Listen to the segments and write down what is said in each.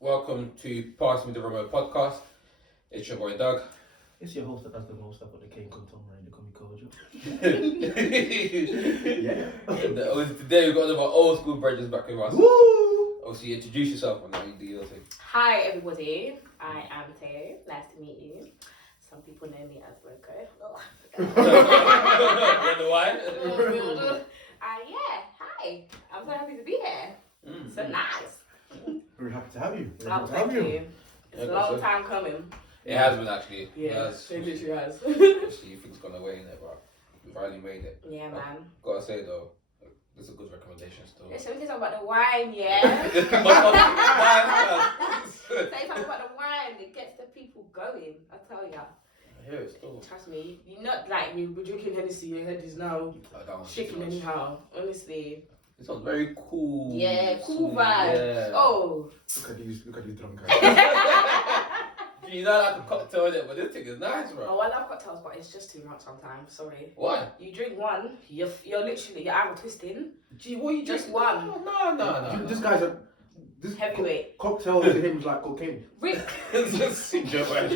Welcome to Pass Me the Remote podcast. It's your boy Doug. It's your host that does the most stuff with the King Contemporary, the comic Kojo. Yeah. Today we've got one of our old school brothers back with us. Woo! Obviously, introduce yourself and then you do your thing. Hi everybody, I am Tay. Nice to meet you. Some people know me as Loco. Wonder why? Yeah, hi. I'm so happy to be here. So nice. Very happy to have you. Thank you. It's a long time coming. It has been actually. Yeah, it literally has. Obviously, things gone away in it, but we finally made it. Yeah, man. Gotta say though, this is a good recommendation still. So we can talk about the wine, yeah? Say Say something about the wine, it gets the people going, I tell ya. I hear it still. Trust me, you're not like you were drinking Hennessy, your head is now shaking anyhow, honestly. This one's very cool. Yeah, cool vibes. Yeah. Oh. Look at these drunk guys. You know, like a cocktail in it, but this thing is nice, bro. Oh, I love cocktails, but it's just too much sometimes. Sorry. Why? You drink one, you're literally your arm twisting. Gee, what you Just drinking? one. No. This guy's a Heavyweight. cocktail to him is like cocaine. Rick. It's just joke.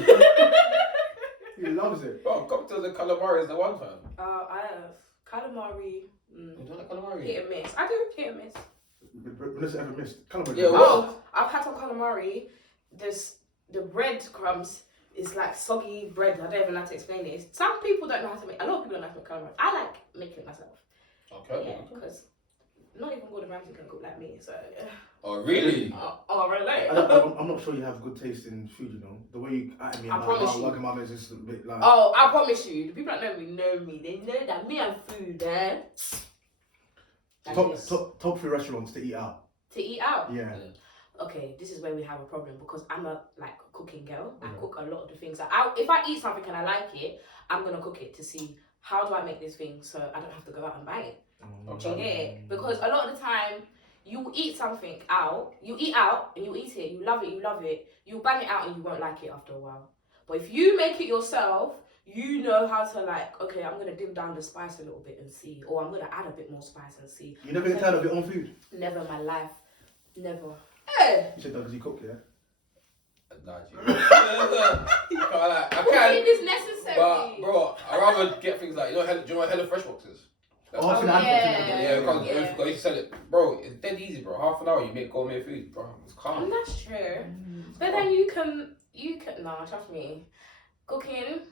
He loves it. Bro, cocktails and calamari is the one time. I have calamari. You don't like calamari? Hit and miss. I do hit and miss. Vanessa ever missed? Calamari. Yeah, Oh, I've had some calamari. The bread crumbs is like soggy bread. I don't even know how to explain it. Some people don't know how to make. A lot of people don't know how to make calamari. I like making it myself. Okay. Yeah, because not even Gordon Ramsay can cook like me. So. Oh, really? Oh, really? I'm not sure you have good taste in food, you know. The way you at me I and promise you. working mum is just a bit like... Oh, I promise you, the people that know me. They know that me and food, Top 3 restaurants to eat out. To eat out? Yeah. Okay, this is where we have a problem because I'm a cooking girl. I Yeah. cook a lot of the things. If I eat something and I like it, I'm gonna cook it to see how do I make this thing so I don't have to go out and buy it. Do you get it? Because a lot of the time, you eat something out, you eat out and you eat it, you love it, you bang it out and you won't like it after a while. But if you make it yourself, you know how to okay, I'm gonna dim down the spice a little bit and see, or I'm gonna add a bit more spice and see. You never get tired of your own food? Never in my life. Never. Hey! You said that because you cook, yeah? Nah, I Cooking can. is necessary. But, bro, I rather get things like, do you know what Hello Fresh boxes? I've seen that. Yeah, because you said it. Bro, it's dead easy, bro. Half an hour, you make gourmet food, bro. It's calm. And that's true. But then you can, no, trust me. Cooking,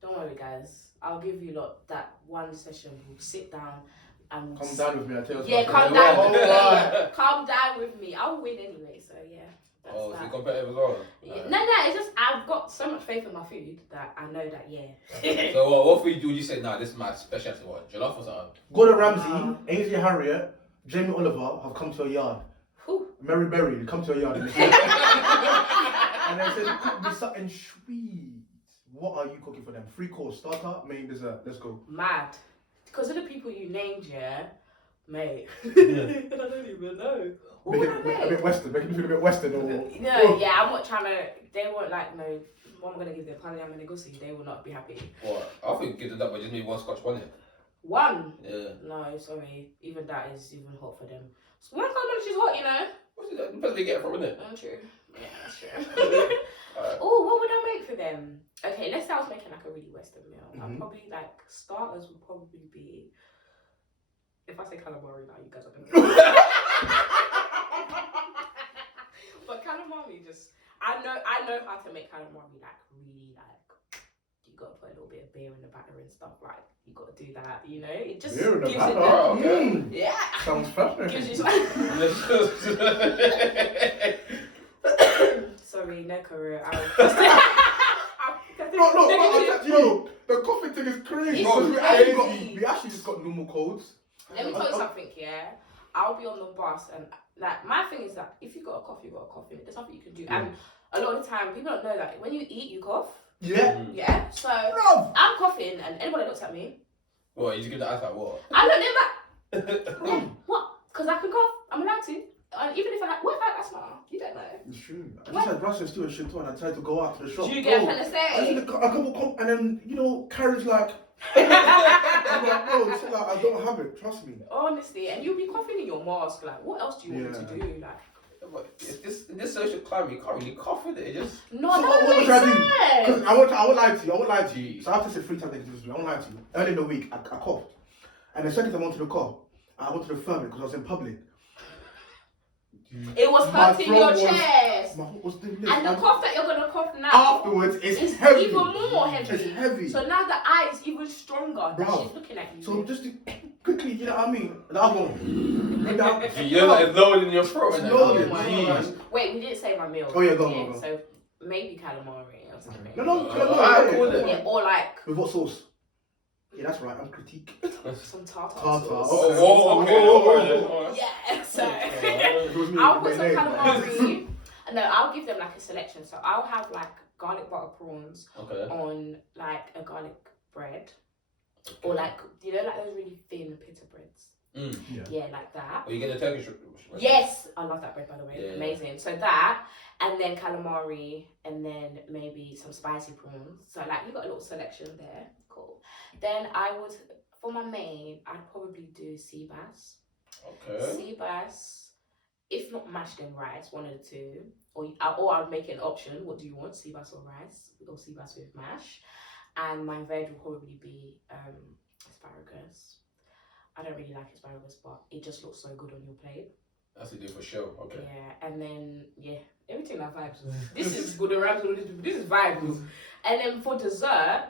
don't worry guys. I'll give you that one session. We'll sit down and Come down with me, I tell you. yeah, something. come down with me. Alright. Come down with me. I'll win anyway, so yeah. That's Oh, so that. you're competitive as well? Yeah. No, it's just I've got so much faith in my food that I know that, yeah. So what food would you say, nah, this is my specialty, what, jollof or something? Gordon Ramsay, Ainsley Harriet, Jamie Oliver have come to your yard. Whew. Mary Berry, they come to your yard and they said, and they said, cook me something sweet. What are you cooking for them? 3 course, starter, main, dessert. Let's go. Mad. Because of the people you named, yeah, mate. I don't even know. What Make would it I make? a bit Western, make it feel a bit Western. Or... No, yeah, I'm not trying to. They won't no. What am I gonna give them? Palayam and Negosi. They will not be happy. What? I think give them that, but just maybe one scotch bonnet. One? Yeah. No, sorry. Even that is even hot for them. So one Calamari is hot, you know. What's it? Depends where you get it from, isn't it? Oh, true. Yeah, that's true. Oh, what would I make for them? Okay, let's say I was making a really Western meal. I'd probably starters would probably be. If I say calamari now, you guys are gonna. But calamari I know how to make calamari really you gotta put a little bit of beer in the batter and stuff you gotta do that, you know? It just Beer in the gives batter? it that. Okay. Yeah. Sounds fascinating. Gives you Sorry, no career. No, the coffee thing is crazy. It's We actually just got normal codes. Let me tell you something, yeah? I'll be on the bus and my thing is that if you got a cough, you got a cough. There's something you can do. And a lot of the time, people don't know that when you eat, you cough. Yeah. Yeah? So Bro. I'm coughing and anybody looks at me. What, you just give the ice like what? I look them back. Yeah. What? Because I can cough. I'm allowed to. And even if what if I had asthma? You don't know. It's true. I just had Russian stew and shit too, and I tried to go out to the shop. Do you get what Bro, I'm trying to I say? did a couple and then, carriage like... I'm like, bro, it's I don't have it, trust me. Honestly, and you'll be coughing in your mask. What else do you want me to do? In this social climate, you can't really cough with it. It just. No, So that what makes should I do? sense. 'Cause I won't lie to you. I won't lie to you. So after said 3 times I won't lie to you. Early in the week, I coughed, and the second time I went to the car, I went to the thermos because I was in public. It was My hurting throat your was- chest. My heart was doing this. And the cough that you're gonna cough now afterwards, it's is heavy. even more heavy. It's heavy. So now the eye is even stronger. That Bro. she's looking at you. So just to, quickly, you know what I mean? The other one. You're like lower in your throat. It's innit? lower. Oh my Jeez. gosh. Wait, we didn't say my meal. Oh, yeah, go on. So maybe calamari or something. No, Alright, cool then. Yeah, or like With what sauce? Yeah, that's right. I'm critique. some tartar Tartar. sauce. Oh, okay. Yeah, so It was me, I'll put some mayonnaise. calamari. No, I'll give them like a selection. So I'll have like garlic butter prawns Okay. on like a garlic bread. Or like, you know, like those really thin pita breads. Yeah, like that. Are you getting a Turkish? Yes, I love that bread by the way. Yeah. Amazing. So that, and then calamari, and then maybe some spicy prawns. So like you got a little selection there. Cool. Then I would, for my main, I'd probably do sea bass. Okay. Sea bass, if not mashed in rice, one of the two. Or I'd make it an option. What do you want? Sea bass or rice? Or sea bass with mash. And my veg will probably be asparagus. I don't really like asparagus, but it just looks so good on your plate. That's a do for sure. Okay. Yeah, and then everything that vibes. This is good around. This is vibes. And then for dessert,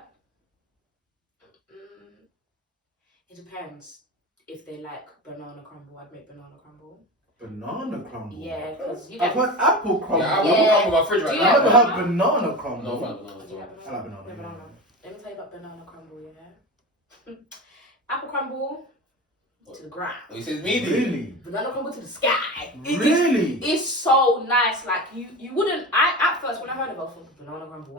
it depends. If they like banana crumble, I'd make banana crumble. Banana crumble? Yeah, because you I've get. had apple crumble. Yeah, Yeah. I'm on my fridge right Do you now. I've never like had banana crumble. No, fine, banana. Do you like I like banana, Yeah, yeah. banana. Let me tell you about banana crumble, yeah? Apple crumble to the ground. Oh, he says medium. Really? Banana crumble to the sky. Really? It's so nice. Like you wouldn't. At first when I heard of it, I thought banana crumble.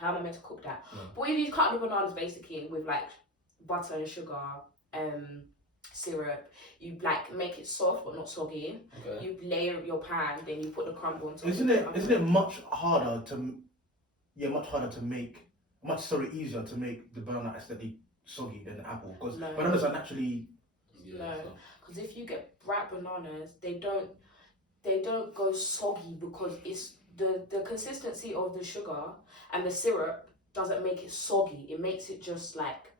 How am I meant to cook that? Yeah. But you cut the bananas basically with like butter and sugar, syrup. You like make it soft but not soggy. Okay. You layer your pan, then you put the crumble on top. Isn't it much harder to make? Easier to make the banana aesthetically soggy than the apple? Because No. bananas are naturally. No, because if you get ripe bananas, they don't go soggy because it's the consistency of the sugar and the syrup doesn't make it soggy. It makes it just like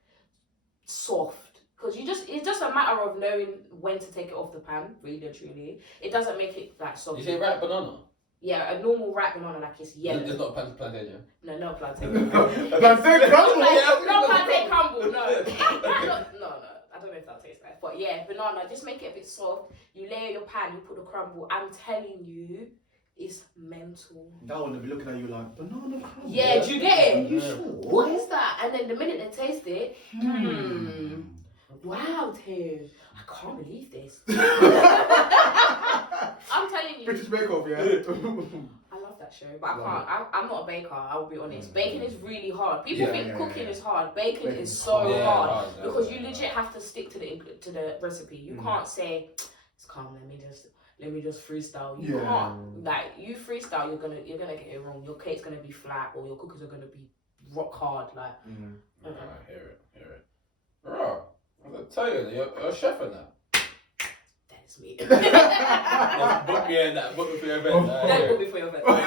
soft. Because it's just a matter of knowing when to take it off the pan, really and truly. It doesn't make it like soggy. You say ripe banana? Yeah, a normal ripe banana like it's yellow. There's not plantain, yeah? No, no plantain. Plantain crumble. No plantain crumble, no. No. I don't know if that tastes nice. But yeah, banana, just make it a bit soft. You layer your pan, you put the crumble. I'm telling you, it's mental. That one will be looking at you like banana crumble. Yeah, do you get it? Are you sure? What is that? And then the minute they taste it, wow, Tim, I can't believe this. I'm telling you. British Bake Off, yeah. I love that show, but I Love can't. I'm not a baker. I will be honest. Baking is really hard. People Yeah, think yeah, cooking yeah. is hard. Baking Baking is is so hard. Yeah, hard hard, because yeah. you legit have to stick to the recipe. You can't say it's calm. Let me just freestyle. You Yeah. can't. Like you freestyle, you're gonna get it wrong. Your cake's gonna be flat, or your cookies are gonna be rock hard. Like Alright, hear it. Right. I'm gonna tell you, you're a chef in that. that is me. Book me in that. Book me for your event. Don't put me for your event. I'm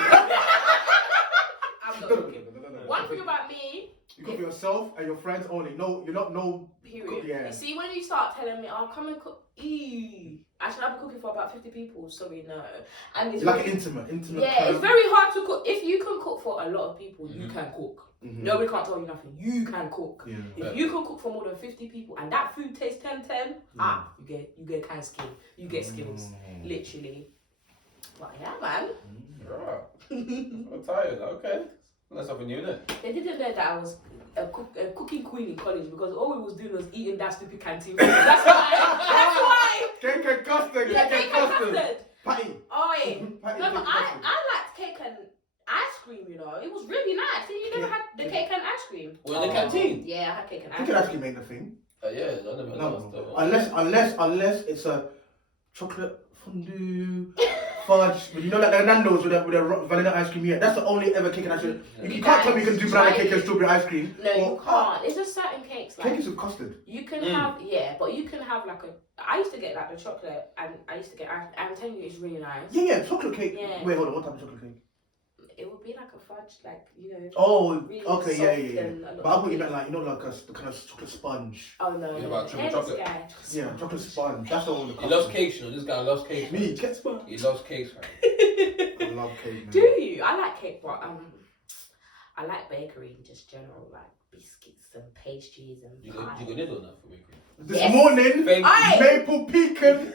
not cooking. One thing about me. You cook for yourself and your friends only. No, you're not no. Period. Yeah. You see, when you start telling me, "I'll come and cook," actually, I'll be cooking for about 50 people. Sorry, no. And it's Like very- intimate. Yeah, it's very hard to cook. If you can cook for a lot of people, you can cook. Mhm. Nobody can't tell you nothing. You can cook. Yeah. If you can cook for more than 50 people and that food tastes 10-10, you get kind of skill. You get skills, literally. But yeah, man. Right. I'm tired. Okay. That's something new, innit? They didn't know that I was a cooking queen in college because all we was doing was eating that stupid canteen food. That's why. Cake and custard. Yeah, cake and custard. Patty. Oi. Patty, No, cake but and I custard. liked cake and ice cream, you know. It was really nice. You never had the cake and ice cream? We're in the canteen. Yeah, I had cake and You ice can cream. actually make the thing. Yeah, I never No, unless it's a chocolate fondue, fudge. You know, like the Nando's with the vanilla ice cream. Yeah, that's the only ever cake. And you can't tell me you can do banana cake and strawberry ice cream. No, you can't. It's just certain cakes. Like, cake is with custard. You can have, but you can have like I used to get like the chocolate, and I used to get. I'm telling you, it's really nice. Yeah, chocolate cake. Yeah. Wait, hold on. What type of chocolate cake? It would be like a fudge, like really okay, yeah. But I thought you meant like like the kind of chocolate sponge. Oh no. Yeah, about chocolate. Yeah, chocolate sponge. That's the one. He loves cakes, This guy loves cakes. Me, cake sponge. He loves cakes, man. I love cake, man. Do you? I like cake, but I like bakery in just general, like biscuits and pastries and. You got niddle enough for bakery. This morning, maple pecan.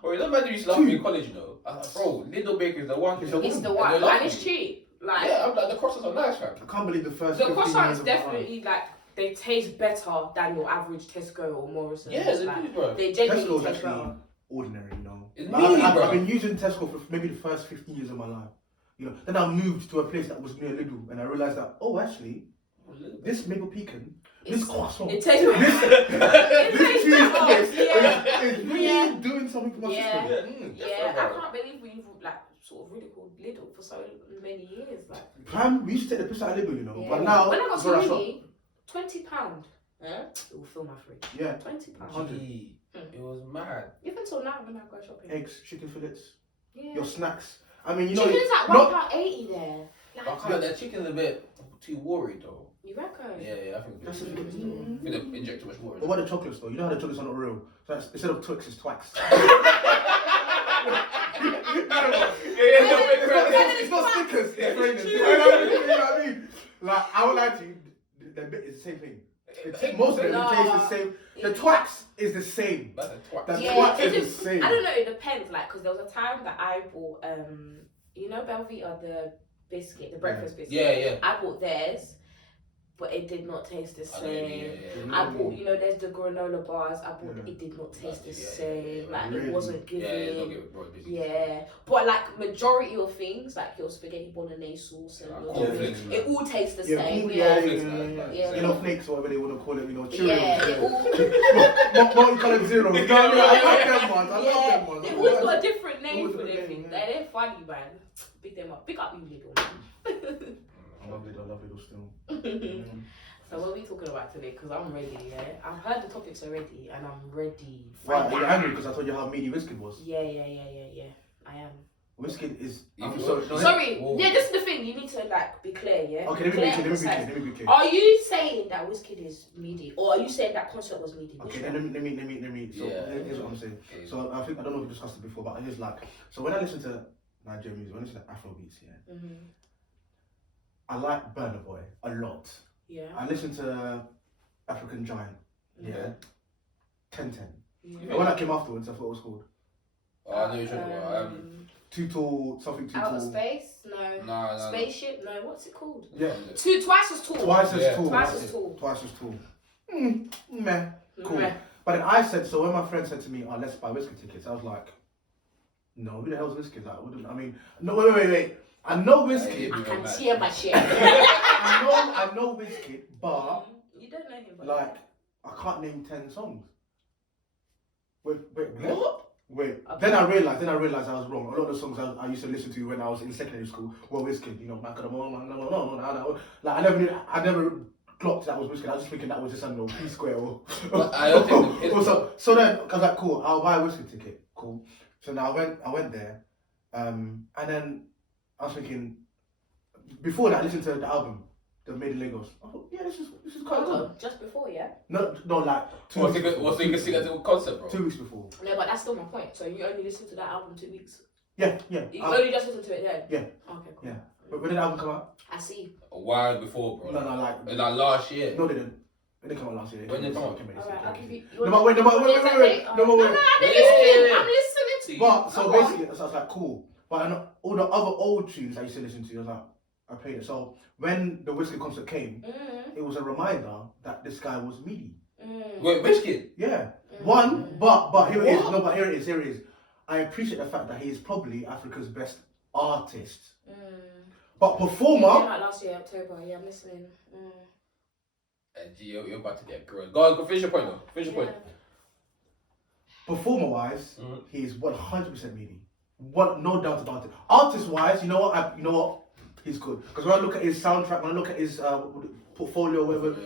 Bro, you don't matter you love me in college, bro, Little Baker is the one. It's the one, and it's cheap. Like, I'm like, the croissants are nice, man. I can't believe the croissants definitely like they taste better than your average Tesco or Morrison's. Yeah, they do, bro. They genuinely Tesco's taste better. Ordinary, It's meaty, bro. I've been using Tesco for maybe the first 15 years of my life. Then I moved to a place that was near Lidl, and I realized that actually, this maple pecan. This croissant. It tastes this cheese is really doing something for my system. Yeah, I can't believe we've like sort of ridiculed Lidl for so many years. Like, Prime, we used to take the piss out of Lidl, but now when I got to uni, £20, it will fill my fridge. Yeah, £20. It was mad. Even till now, when I go shopping, eggs, chicken fillets, yeah. Your snacks. I mean, chicken's like £1.80 there. But that chicken's a bit too worried though. You reckon? Yeah, I think that's I think they inject too much water. But what are the chocolates though? You know how the chocolates are not real. So instead of Twix, it's Twax. It's not stickers. It's raining. You know what I mean? Like, I would lie to you, it's the same thing. Most of them taste the same. The Twax is the same. That's a Twax. The Twax is the same. I don't know, it depends. Like, because there was a time that I bought, Belvita, the biscuit, the breakfast biscuit. Yeah. I bought theirs, but it did not taste the same. I bought, there's the granola bars. I bought it did not taste the same. Like, it wasn't giving. Yeah, but like majority of things, like your spaghetti bolognese sauce and it all tastes the same. Flakes or whatever they want to call it. Cheerios. Yeah, multicolored zeros. I love them ones. They always got a different name for them. They're funny, man. Pick them up. Pick up you little man. I love Lidl still. So what are we talking about today? Because I'm ready, yeah? I've heard the topics already and I'm ready. Right, are you angry because I told you how meaty Wizkid was? Yeah. I am. Wizkid is... Sorry. Yeah, this is the thing. You need to be clear, yeah? Okay, let me be clear. Are you saying that Wizkid is meaty? Or are you saying that concert was meaty? Okay, let me. So here's what I'm saying. So I think, I don't know if we discussed it before, but here's so when I listen to Nigerian music, when I listen to Afro beats, yeah? I like Burna Boy a lot. Yeah. I listen to African Giant. Yeah. 1010. Yeah. And when I came afterwards, I forgot what it was called. Oh, I know you're talking about. Too Tall, something Too Tall. Outer Space? No. No. Spaceship? No. What's it called? Yeah. Twice as tall. Twice as tall. Twice as tall. Meh. Cool. Meh. But then I said, so when my friend said to me, let's buy Wizkid tickets, I was like, no, who the hell's Wizkid? No, wait. I know Wizkid. I can tear my shit. I know Wizkid, but you don't know him. I can't name 10 songs. Wait, what? Wait. Okay. Then I realized I was wrong. A lot of the songs I used to listen to when I was in secondary school were Wizkid. No. Like I never clocked that was Wizkid. I was just thinking that was just P Square or. So then I was like, cool. I'll buy a Wizkid ticket. Cool. So now I went there, and then I was thinking. Before that, I listened to the album, The Made in Lagos. I thought, yeah, this is quite good. Just before, yeah? No, like 2 weeks before. What's you can sing at the concert, bro? 2 weeks before. No, but that's still my point. So you only listened to that album 2 weeks? Yeah. You only just listened to it then? Yeah. Okay, cool. Yeah. But when did the album come out? I see. A while before, bro. No, like last year. No, they didn't. It didn't come out last year. When did it come out? Alright, I'll give you... No, wait. No, I'm listening to you. But, so basically, so I was like, cool. But all the other old tunes I used to listen to, I was like, I played it. So when the Wizkid concert came, it was a reminder that this guy was meaty. Wait, Wizkid? Yeah. But here it is. No, but here it is. I appreciate the fact that he is probably Africa's best artist. But performer. Yeah, like last year, October. Yeah, I'm listening. You're about to get girl. Go on, finish your point though. Finish your point. Performer-wise, he is 100% meaty. No doubt about it. Artist-wise, you know what? He's good. Because when I look at his soundtrack, when I look at his portfolio, whatever,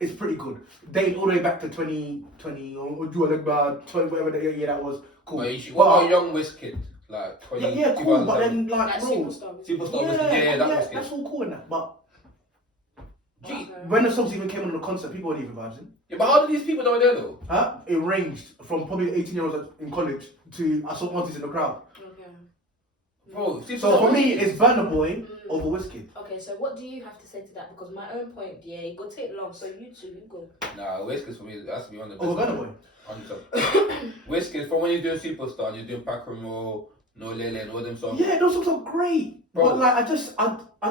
it's pretty good. Dating all the way back to 2020 or whatever the year that was. Cool. What about young Wizkid? Like 20. Yeah, cool. But then like Superstar. Wizkid. That's all cool in that. But when the songs even came on the concert, people weren't even vibing. Yeah, but how did these people know there though? It ranged from probably 18-year-olds in college to I saw aunties in the crowd. Okay. Bro, so for me, it's Burna Boy over Wizkid. Okay, so what do you have to say to that? Because my own point, it could take long. So you go. Nah, Wizkid for me has to be on the best. Over Burna Boy. Wizkid, from when you're doing Superstar and you're doing Pakramo, No Lele, and all them songs. Yeah, those songs are great. Bro, but like, I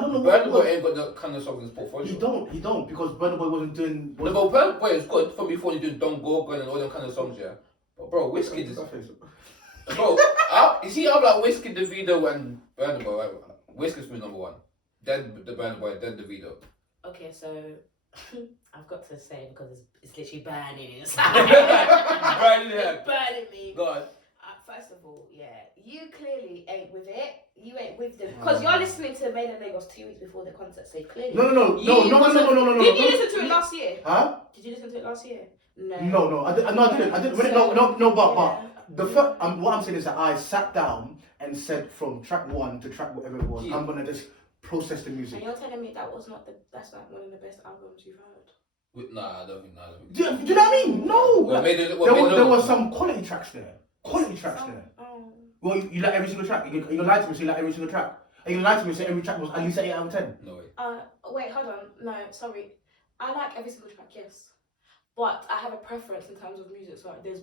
don't know. Burna Boy ain't got the kind of songs in his portfolio. He don't, because Burna Boy wasn't doing. No, but Burna Boy is good from before you doing Don't Go Girl and all them kind of songs, yeah. But bro, Wizkid is. Bro, you see, I'm like Wizkid, the video, and Burna Boy. Right? Wizkid's my number one. Then the Burna Boy, then the video. Okay, so I've got to say because it's literally burning inside. Burning me. Go on. First of all, you clearly ain't with it. You ain't with them because you're listening to Made in Lagos 2 weeks before the concert. So clearly, no. Did you listen to it last year? Huh? Did you listen to it last year? No. No, I didn't. But the first, what I'm saying is that I sat down and said from track 1 to track whatever it was, I'm gonna just process the music. And you're telling me that's like one of the best albums you've heard? Nah, I don't think. Do you know what I mean? No. Well, there were some quality tracks there. Oh. Well, you like every single track. You gonna lie to me and say you like every single track. Are you gonna lie to me and say every track was at least 8 out of 10? No way. Wait, hold on. No, sorry. I like every single track, yes. But I have a preference in terms of music. So there's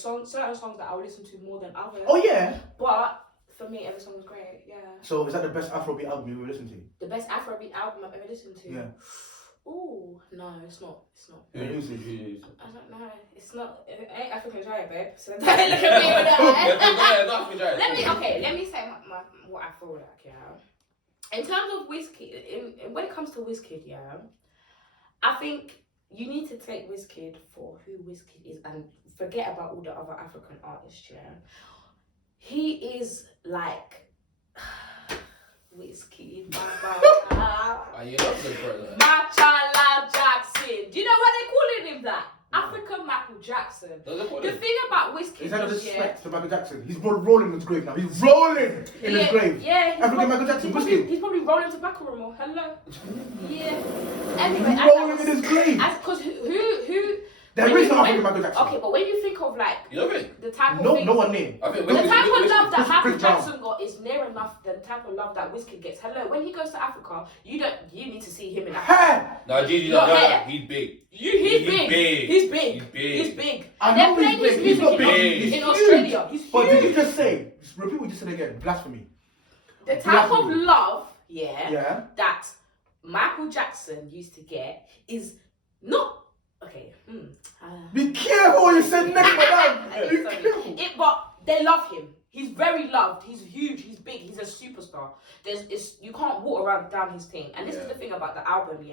certain songs that I'll listen to more than others. Oh yeah. But for me, every song was great. Yeah. So is that the best Afrobeat album you ever listened to? The best Afrobeat album I've ever listened to. Yeah. Ooh, no, it's not. Who is it? I don't know. It's not. It ain't African Giant, babe. So don't look at me with that. Let me say what I feel like. Yeah. In terms of Wizkid, when it comes to Wizkid, I think you need to take Wizkid for who Wizkid is and forget about all the other African artists. Yeah. He is like Wizkid, you love the brother. Machala Jackson. Do you know what they're calling him that? African Michael Jackson. The thing about Wizkid is that a disrespect to Michael Jackson? He's rolling in his grave now. He's rolling in his grave. Yeah. African Michael Jackson. He's probably rolling tobacco more. Hello. Yeah. Anyway, he's rolling in his grave. Because who? There is no African Michael Jackson. Okay, but when you think of like the type of no one name. The type of love that Michael Jackson got is near enough the type of love that Wizkid gets. Hello, when he goes to Africa, you need to see him in Africa. No, Gigi, he's big. He's big. And they're playing his music in Australia. He's huge. But did you just say? Repeat what you said again. Blasphemy. The type of love, that Michael Jackson used to get is not. Okay. Be careful what you said next, madam. Be careful. But they love him. He's very loved. He's huge. He's big. He's a superstar. You can't walk around down his thing. And this is the thing about the album.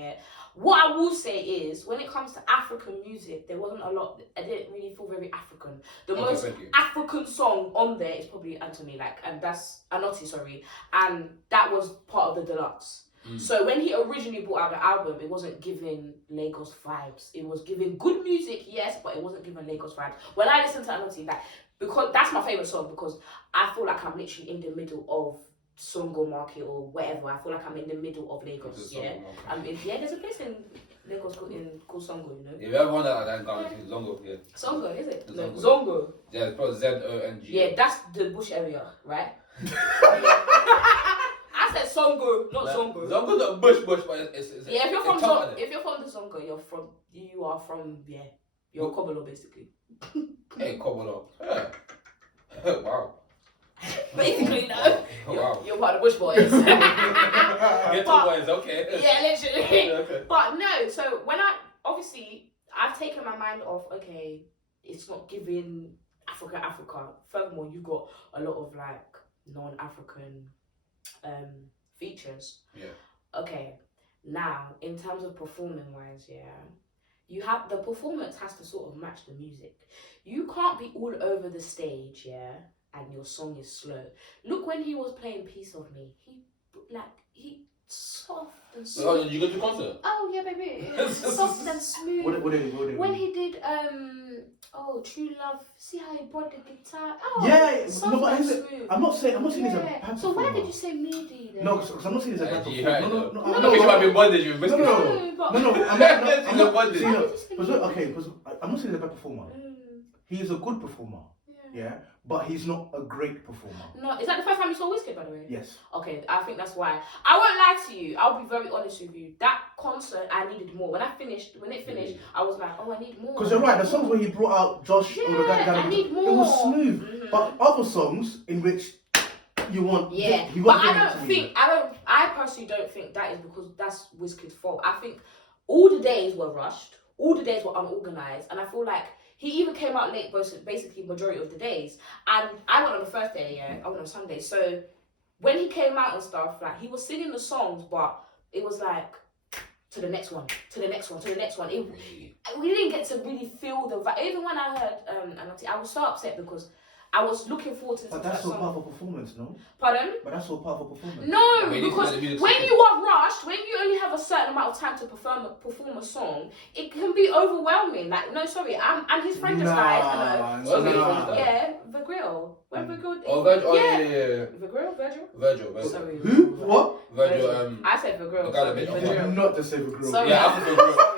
What I will say is, when it comes to African music, there wasn't a lot. I didn't really feel very African. The most African song on there is probably Anthony, and that's Anotti, sorry, and that was part of the deluxe. So when he originally brought out the album, it wasn't giving Lagos vibes. It was giving good music, yes, but it wasn't giving Lagos vibes. When I listen to Anotti, because that's my favourite song, because I feel like I'm literally in the middle of Songo Market or whatever. I feel like I'm in the middle of Lagos, there's a place in Lagos called Songo, you know? Yeah, we have one that gone to Zongo, yeah. Songo, is it? No, Zongo. Yeah, it's probably Z-O-N-G. Yeah, that's the bush area, right? I said Songo, not Zongo. Zongo's not bush, but it's yeah, if you're from the Zongo, you are from you're a Kobolo basically. Hey, Kobolo. Wow. Basically, no. Wow. You're part of the Bush Boys. Get to boys, okay. Yeah, literally. Okay. But no, so when I've taken my mind off, okay, it's not giving Africa. Furthermore, you've got a lot of non-African features. Yeah. Okay, now in terms of performing wise, the performance has to sort of match the music. You can't be all over the stage, yeah, and your song is slow. Look when he was playing Piece of Me, he soft and smooth. Oh, you go to concert? Oh yeah, baby. Soft and smooth. What When he did True Love, see how he brought the guitar. Oh yeah, soft no, but and smooth. I'm not saying he's a bad So why performer. did you say meaty then? No, because I'm not saying he's a bad You performer. heard it. No, I think you might be bondage with Wizkid. I'm not saying he's a bad performer. He is a good performer. Yeah, but he's not a great performer. No, is that the first time you saw Wizkid, by the way? Yes. Okay, I think that's why. I won't lie to you. I'll be very honest with you. That concert, I needed more. When it finished, I was like, oh, I need more. Because you're right. The songs where he brought out Josh or the guy, I need more. it was smooth. But other songs in which you want, but I personally don't think that is because that's Wizkid's fault. I think all the days were rushed. All the days were unorganized, and I feel like he even came out late, basically majority of the days. And I went on the first day, I went on Sunday. So when he came out and stuff, like he was singing the songs, but it was like to the next one, to the next one, to the next one. We didn't get to really feel the vibe. Even when I heard I was so upset because I was looking forward to this. But that's all part of a performance, no? Pardon? But that's all part of a performance. No, because when you are rushed, when you only have a certain amount of time to perform a song, it can be overwhelming. Like, no, sorry, I'm his friend, this guy. Yeah, the grill. When the grill. Oh, Virgil. Yeah. The grill, Virgil. Virgil. Sorry. Who? What? Virgil. I said the grill. The guy that made I did not just say the grill. Sorry. Yeah, I said the grill. Sorry.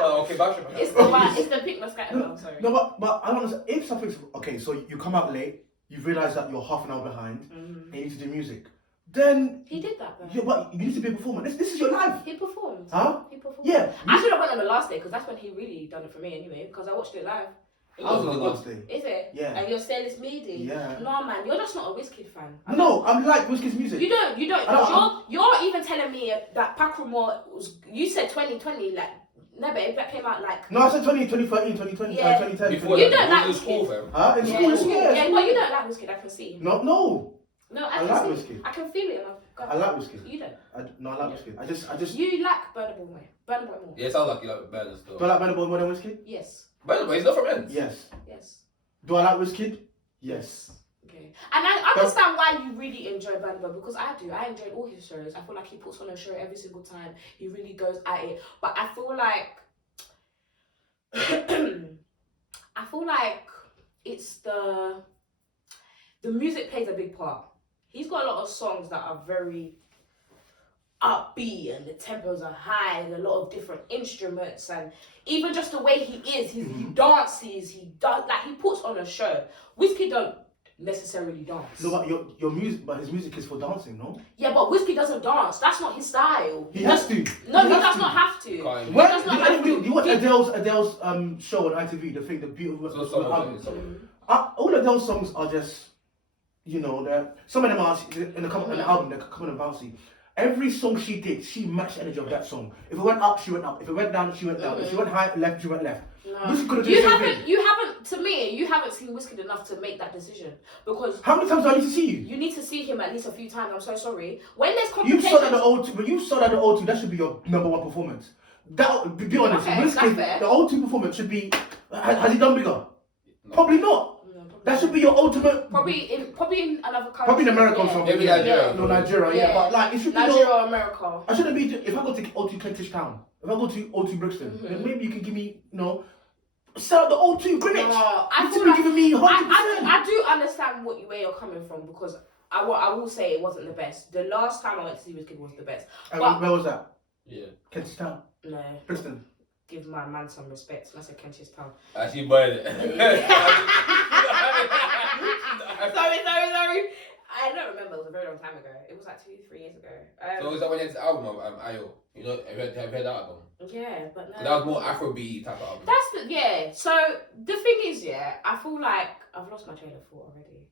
Oh, okay, back. It's the pink moscato. Sorry. No, but I don't understand. If something's okay, so you come out late, you realise that you're half an hour behind, and you need to do music. Then he did that though. Yeah, but you need to be a performer. This is your life. He performed. Huh? He performed. Yeah. I should have went on the last day because that's when he really done it for me anyway. Because I watched it live. I was on the last day. Is it? Yeah. And you're saying it's meaty? Yeah. No man, you're just not a Wizkid fan. No, I like Wizkid's music. You don't. You're even telling me that Pakrumor was. You said 2020 like. No, but that came out like. No, I said 2013, 2020, yeah. 2010. You don't like Wizkid. Huh? In school, yeah, but you don't like Wizkid. I can see. No. No, I like Wizkid. I can feel it. I like Wizkid. You don't. I like Wizkid. I just. You like Burna Boy more. Burna Boy more. Yeah, it sounds like you like Burna still. Do I like Burna Boy more than Wizkid? Yes. Burna Boy, he's not from Ends. Yes. Yes. Do I like Wizkid? Yes. Okay. And I understand why you really enjoy Burna Boy because I do. I enjoy all his shows. I feel like he puts on a show every single time. He really goes at it. But I feel like it's the music plays a big part. He's got a lot of songs that are very upbeat and the tempos are high and a lot of different instruments and even just the way he is, he dances, he puts on a show. Wizkid don't necessarily dance. No, but your music, but his music is for dancing, no? Yeah, but Wizkid doesn't dance. That's not his style. He has to. No, he does not have to. Do you watch Adele's show on ITV? The beautiful album. All Adele's songs are just, some of them are in the album. They're coming and bouncy. Every song she did, she matched the energy of that song. If it went up, she went up. If it went down, she went down. If she went left, she went left. No. You haven't seen Wizkid enough to make that decision because. How many times do I need to see you? You need to see him at least a few times. I'm so sorry. When there's competition, when you saw that the O2, that should be your number one performance. That be honest, okay, Wizkid, the O2 performance should be. Has he done bigger? No. Probably not. That should be your ultimate. Probably in another country. Probably in America or something. Maybe Nigeria. No, Nigeria, yeah. But like, it should be Nigeria or America. I shouldn't be. If I go to O2 Kentish Town, if I go to O2 Brixton, then maybe you can give me, sell out the O2 Greenwich. I feel like giving me 100%. I do understand where you're coming from because I will say it wasn't the best. The last time I went to see Wizkid was the best. But where was that? Yeah. Kentish Town. No. Brixton. Give my man some respect. I said Kentish Town. Actually, burned it. Sorry. I don't remember. It was a very long time ago. It was like 2-3 years ago. So is that when it's the album of Ayo? Have you heard that album? Yeah, but no. So that was more Afrobeat type of album. So the thing is, I feel like I've lost my train of thought already.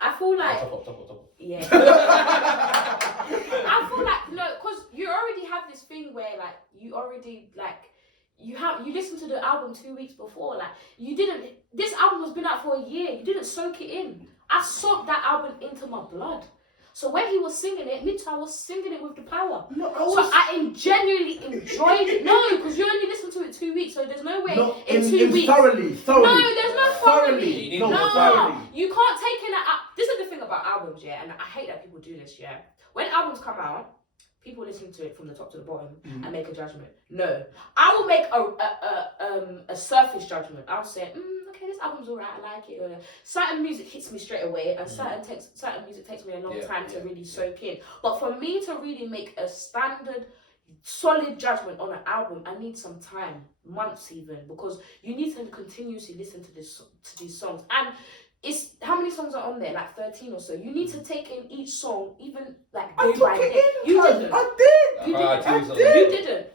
I feel like Top up. Yeah. I feel like because you already have this thing where like you already like. You listened to the album 2 weeks before, like you didn't. This album has been out for a year. You didn't soak it in. I soaked that album into my blood. So when he was singing it, Mita was singing it with the power. No, So I genuinely enjoyed it. No, because you only listened to it 2 weeks, so there's no way in 2 weeks. Thoroughly. No, there's no thoroughly. No, thoroughly. You can't take in that. This is the thing about albums, yeah, and I hate that people do this, yeah. When albums come out, people listen to it from the top to the bottom and make a judgment. No, I will make a surface judgment. I'll say, okay, this album's alright, I like it. Or, certain music hits me straight away, and certain music takes me a long time to really soak in. But for me to really make a standard, solid judgment on an album, I need some time, months even, because you need to continuously listen to these songs. And it's how many songs are on there? Like 13 or so. You need to take in each song, even like day by day. You didn't.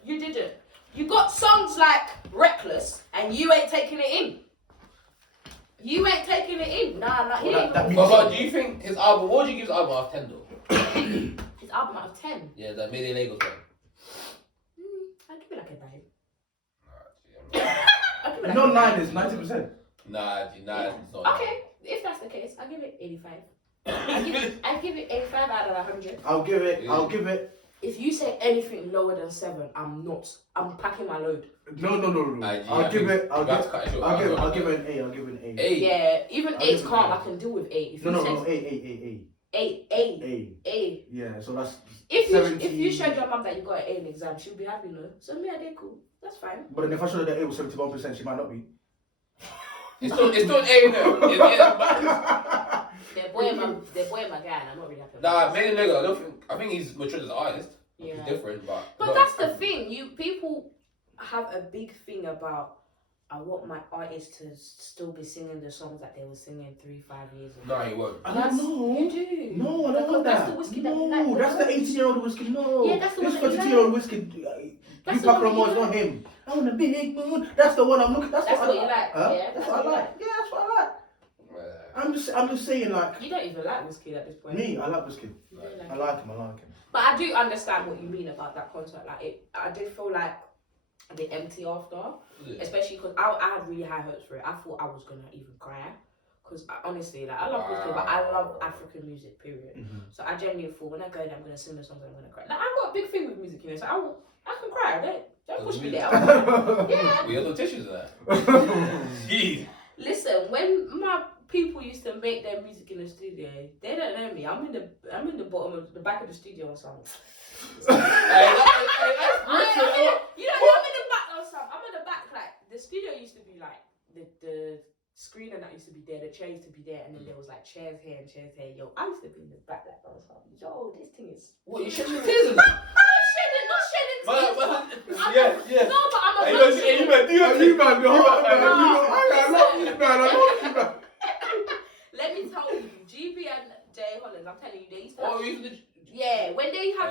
You didn't. You got songs like Reckless, and you ain't taking it in. Nah, But do you think his album? What would you give his album out of 10 though? His album out of 10. Yeah, that Made in Lagos one. I'd give it like a 9. I'd give it No, 9 is 90%. Nah, it's not. Okay, if that's the case, I'll give it 85. I'd give it 85 out of 100. I'll give it. If you say anything lower than 7, I'm packing my load. No. I'll give it an 8. I'll give it an 8. Yeah, even 8's calm. I can deal with 8. If No, 8. 8. Yeah, so that's. If you showed your mum that you got an A in the exam, she'll be happy, no? So me, I did cool. That's fine. But then if I showed her that 8 was 71%, she might not be. It's still an A though. They're boy my guy, and I'm not really happy. Nah, Made in Lagos. I think he's matured as an artist. Yeah. He's different, but. But that's the thing. People have a big thing about. I want my artists to still be singing the songs that they were singing 3-5 years ago. No, he won't. No. You do. No, I don't want that. That's the Wizkid that you like. No, that's the 18-year-old Wizkid. No. Yeah, that's the one This that you 32-year-old Wizkid. That's Big the one Backroom that is you not him. I want a big moon. That's the one I'm looking. That's what you like. Huh? Yeah, that's what I like. Yeah, that's what I like. I'm just saying, like. You don't even like Wizkid at this point. Me, I like Wizkid. I like him. But I do understand what you mean about that concert. Like, I did feel like a bit empty after, especially because I had really high hopes for it. I thought I was gonna even cry, because honestly, like, I love Wizkid, but I love African music, period. So I genuinely thought when I go there, I'm gonna sing the songs and I'm gonna cry. Like, I've got a big thing with music, you know, so I can cry. Don't push me there. Yeah. We have no tissues in that. Jeez. Listen, when my people used to make their music in the studio, they don't know me. I'm in the bottom of the back of the studio or something. I'm in the back or something. I'm in the back. Like, the studio used to be like the screen and that used to be there, the chair used to be there, and then there was like chairs here and chairs here. Yo, I used to be in the back like that or something. Yo, this thing is. What, you shedding tears in that? Not shedding tears. Yeah. No, but I'm a Let me tell you, GB and Jay Holland, I'm telling you, they used to. Yeah, when they had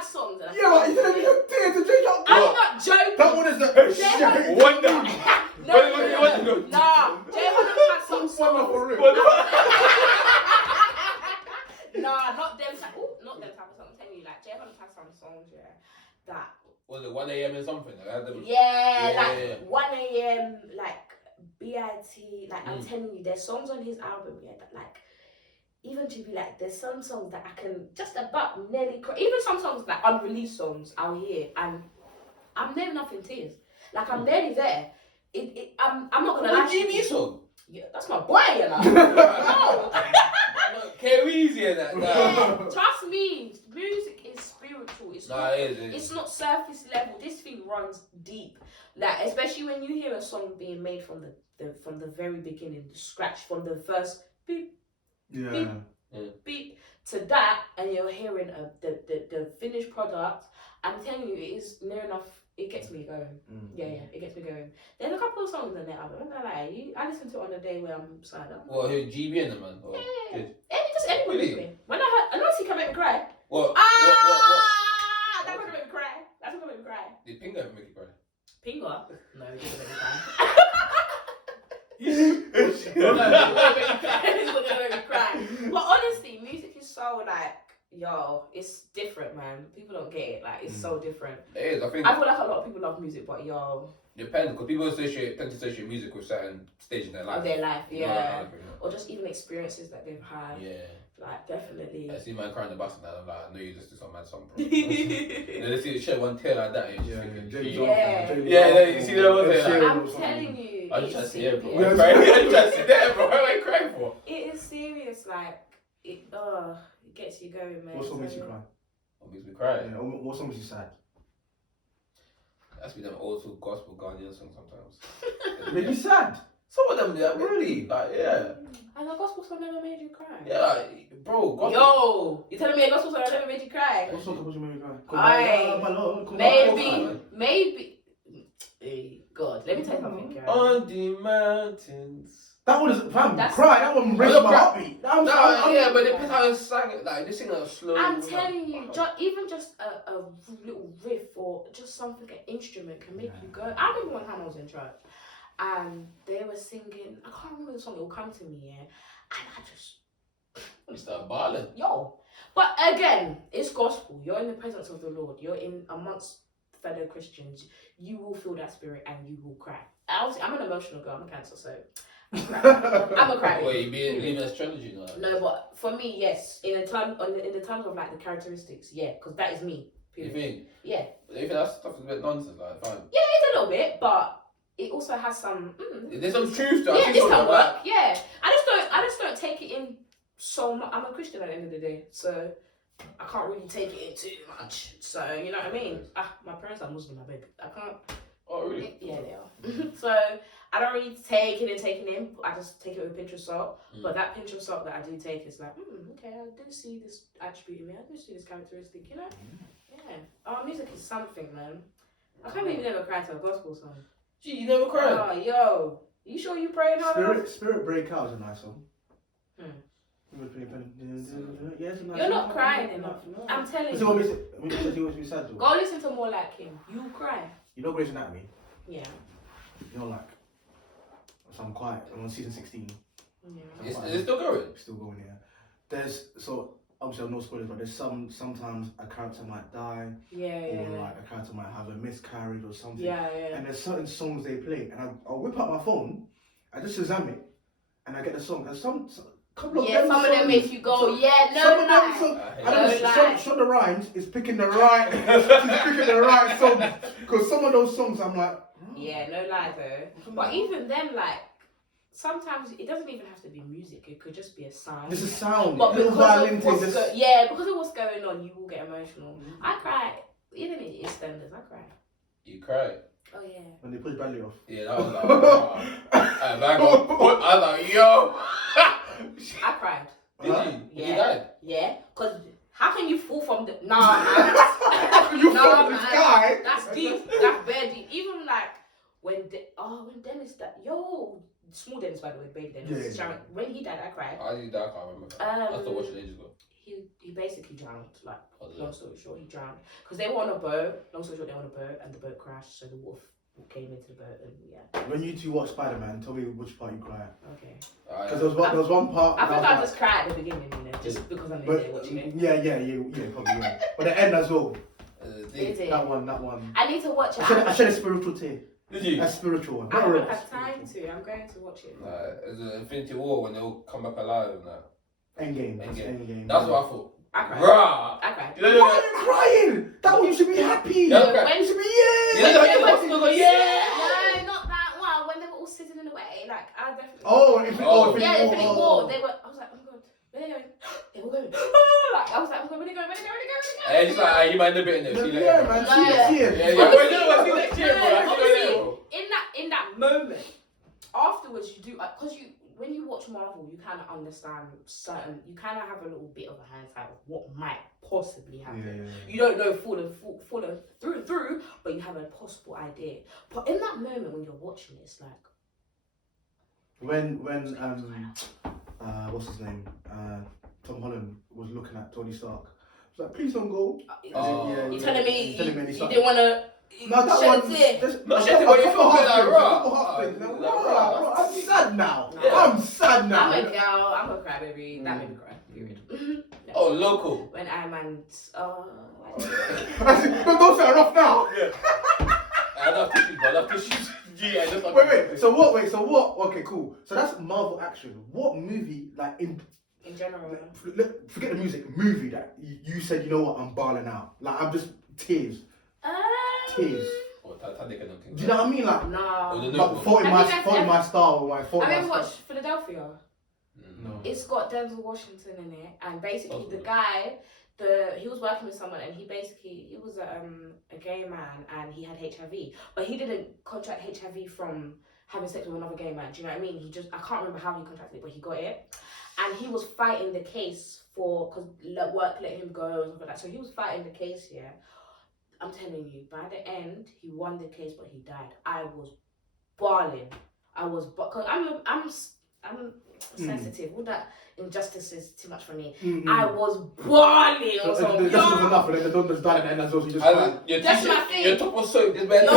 songs. And Yeah, but you said you tears to drink out. I'm not joking. That one is the Wonder. No. Jay Holland had some songs. Nah, not them type. Not them type of songs. I'm telling you, like Jay Holland had some songs, yeah, that. Was it 1 a.m. and something? Like 1 a.m. like BIT. Like I'm telling you, there's songs on his album, yeah, that like. Even to be like, there's some songs that I can just about nearly cry. Even some songs, like unreleased songs, I'll hear and I'm nearly enough in tears. Like I'm nearly there. I'm not gonna lie. GB song? Yeah, that's my boy, you know. No. K-Weezy and that. Yeah, trust me, music is spiritual. It is. It's not surface level. This thing runs deep. Like especially when you hear a song being made from the very beginning, the scratch from the first beep. Yeah. Beep to that, and you're hearing the finished product. I'm telling you, it is near enough. It gets me going. Yeah, it gets me going. There's a couple of songs in there. I'm not gonna lie. I listen to it on a day where I'm sad. Well, who GB and the man? Yeah. Anyone. Really? When unless he can make me cry. What? That's gonna make me cry. That's gonna make me cry. Did Pinga ever make you cry? Pinga? No, he didn't make me cry. He's gonna make me cry. But honestly, music is so like yo, it's different, man. People don't get it. Like, it's so different. It is. I think I feel like a lot of people love music, but yo, depends because people tend to associate music with certain stages in their life. of their life, You know, yeah, like, or just even experiences that they've had. yeah. Like, definitely. I see man crying the bus and I'm like, I know you just did some mad song, bro. Then they see it shed one tear like that and you're just thinking, Yeah, you see that one there? Like, I'm telling you, I just trying to it's see it, bro. serious. I'm trying to see that, bro. What am I crying for? It is serious, like, it gets you going, man. What song makes you cry? What makes me cry? Yeah, what song makes you sad? That's be them old school gospel Ghanaian songs sometimes. Make you sad? Some of them, yeah, really, like, yeah. And a gospel song never made you cry. Yeah, like, bro, gospel. Yo, you telling me a gospel song never made you cry? What song made you cry? Maybe. Hey, God, let me tell you something, Karen. On the mountains. That one is fam. That's- Cry. That one breaks my heartbeat. No, yeah, but it depends how it's sang it. Like, they sing it slow. I'm telling you, even just a little riff or just something, an instrument can make you go. I remember one time I was in church and they were singing, I can't remember the song, it will come to me, yeah, and I just... You start bawling. Yo. But again, it's gospel. You're in the presence of the Lord. You're in amongst fellow Christians. You will feel that spirit and you will cry. I'm an emotional girl, I'm a Cancer, so... I'm a cry. Wait, you believe in astrology now? No, but for me, yes. In the terms of like the characteristics, yeah, because that is me. You think? Yeah. You think that stuff is a bit nonsense, like, fine? Yeah, it's a little bit, but it also has some. There's some truth to it. Yeah, this can work. Yeah, I just don't take it in so much. I'm a Christian at the end of the day, so I can't really take it in too much. So you know what I mean? My parents are Muslim. I beg. I can't. Oh really? Yeah, they are. So I don't really take it in. I just take it with a pinch of salt. But that pinch of salt that I do take is like, okay, I do see this attribute in me. I do see this characteristic. You know? Yeah. Our music is something, man. I can't believe you never cried to a gospel song. Gee, you never cried? Oh, yo. You sure you praying hard enough? Spirit Breakout is a nice song. Yes, you're not crying enough. I'm telling you. So what makes you sad? Go listen to more like him. You cry. You know Grey's Anatomy? Yeah. You know, like, so I'm quiet. I'm on season 16. Yeah. Is it still going? Still going, yeah. So obviously I'm no spoilers, but there's sometimes a character might die, or like a character might have a miscarriage or something. Yeah. And there's certain songs they play, and I'll whip out my phone, I just Shazam it, and I get the song. And some of them make you go, some of them songs, I don't know, Shonda Rhimes is picking the right, she's picking the right song, because some of those songs I'm like, yeah, no lie though. But even then, like, sometimes it doesn't even have to be music. It could just be a sound. it's a sound. But because violin of what's because of what's going on, you will get emotional. I cry. Even in EastEnders, I cry. You cried? Oh yeah. When they push Bradley off. Yeah, that was like, I was like, yo. I cried. Did you? Yeah. He died? Yeah. Because how can you fall from the... Nah, man. How can you fall from the sky? That's deep. That's very deep. Even like when Dennis died. Yo, small Dennis, by the way, baby Dennis. Yeah. When he died, I cried. How did he die? I can't remember. I still watched it ages ago. He basically drowned. Like, long story short, he drowned. Because they were on a boat. Long story short, they were on a boat and the boat crashed. So the wolf came into the boat and yeah. When you two watch Spider-Man, tell me which part you cry at. Okay. Because there was one part. I think I just cried at the beginning, you know, just because I'm in there watching it. Yeah, probably right. But the end as well. Is it? That one. I need to watch it. I shed a spiritual tear. Did you? A spiritual one. I haven't had time to. I'm going to watch it. It's an Infinity War when they all come back alive and that. Endgame. That's what I thought. I cried. Rah! I cried. Why are you crying? That one you should be happy. Yeah, You should be yeah, No, not that one. When they were all sitting in the way, like I definitely. Infinity War. They were. I was like, oh my god, where they going? They were going. Like I was like, where they going? And it's like, you might have been in there. Yeah, man. See it. In that moment, afterwards you do because when you watch Marvel, you kind of understand you kind of have a little bit of a hindsight of what might possibly happen. Yeah. You don't know full and through, but you have a possible idea. But in that moment when you're watching it, it's like when what's his name? Tom Holland was looking at Tony Stark. He was like, please don't go. you telling me you he didn't want to No, that Shut one. it. Not shit, but you feel good like raw. I'm sad now. Yeah. I'm sad now. I'm a girl. I'm a crybaby. That made me cry. Period. Oh, local. When I'm and Don't say rough now. Yeah. I love tissues, but I love tissues. Yeah, I just love Wait. So what? Okay, cool. So that's Marvel action. What movie, like in general, forget the music, movie that you said, you know what, I'm balling out. Like I'm just tears. Tears. Oh, Titanic and everything. Do you know what I mean? Like, No. fault in my style or my fault. Have you ever watched Philadelphia? No. It's got Denzel Washington in it, and basically the guy, he was working with someone, and he was a gay man, and he had HIV, but he didn't contract HIV from having sex with another gay man. Do you know what I mean? I can't remember how he contracted it, but he got it, and he was fighting the case because work let him go and stuff like that. So he was fighting the case. Yeah, I'm telling you, by the end, he won the case, but he died. I was bawling. Because I'm sensitive. All that injustice is too much for me. I was bawling. So that's not enough, and then the don't just die and that's also just. That's my thing. Your top was soaked. This man. No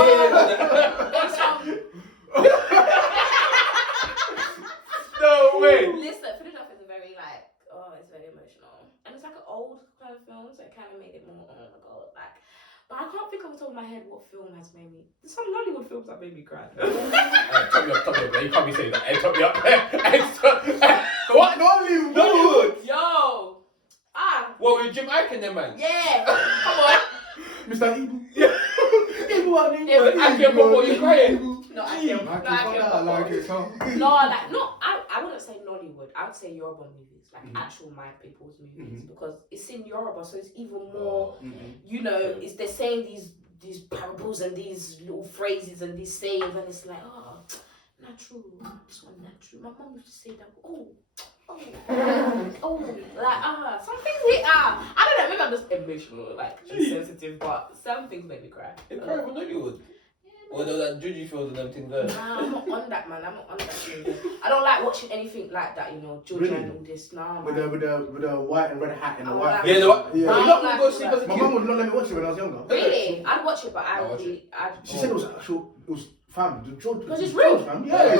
way. Listen, Philadelphia is very it's very emotional, and it's like an old kind of film, so it kind of made it more. Oh my god, like. But I can't think off the top of my head what film has made me. There's some Hollywood films that made me cry. Top me up, you can't be saying that. Hey, top me up. What? Hollywood? Yo! What, with Jim Ike and them, man? Yeah! Come on! Mr. Ibu. Ibu. Yeah, but I can't what you crying. No, I can't. I wouldn't say Nollywood. I would say Yoruba movies, like actual my people's movies, because it's in Yoruba, so it's even more. You know, they're saying these parables and these little phrases and these sayings, and it's like, natural. This one natural. My mom used to say that. Like some things I don't know. Maybe I'm just emotional, like sensitive, but some things make me cry. You cry for Nollywood. Or that Juju feels and them things there. Nah, I'm not on that, man. I'm not on that thing. I don't like watching anything like that, you know, Georgia and all this. Nah, with the white and red hat and the white. Yeah, yeah. I'm not gonna go sleep as a My kid. mum would not let me watch it when I was younger. Really? I'd watch it, but She said it was actual. It was fam. Because it's real. Yeah,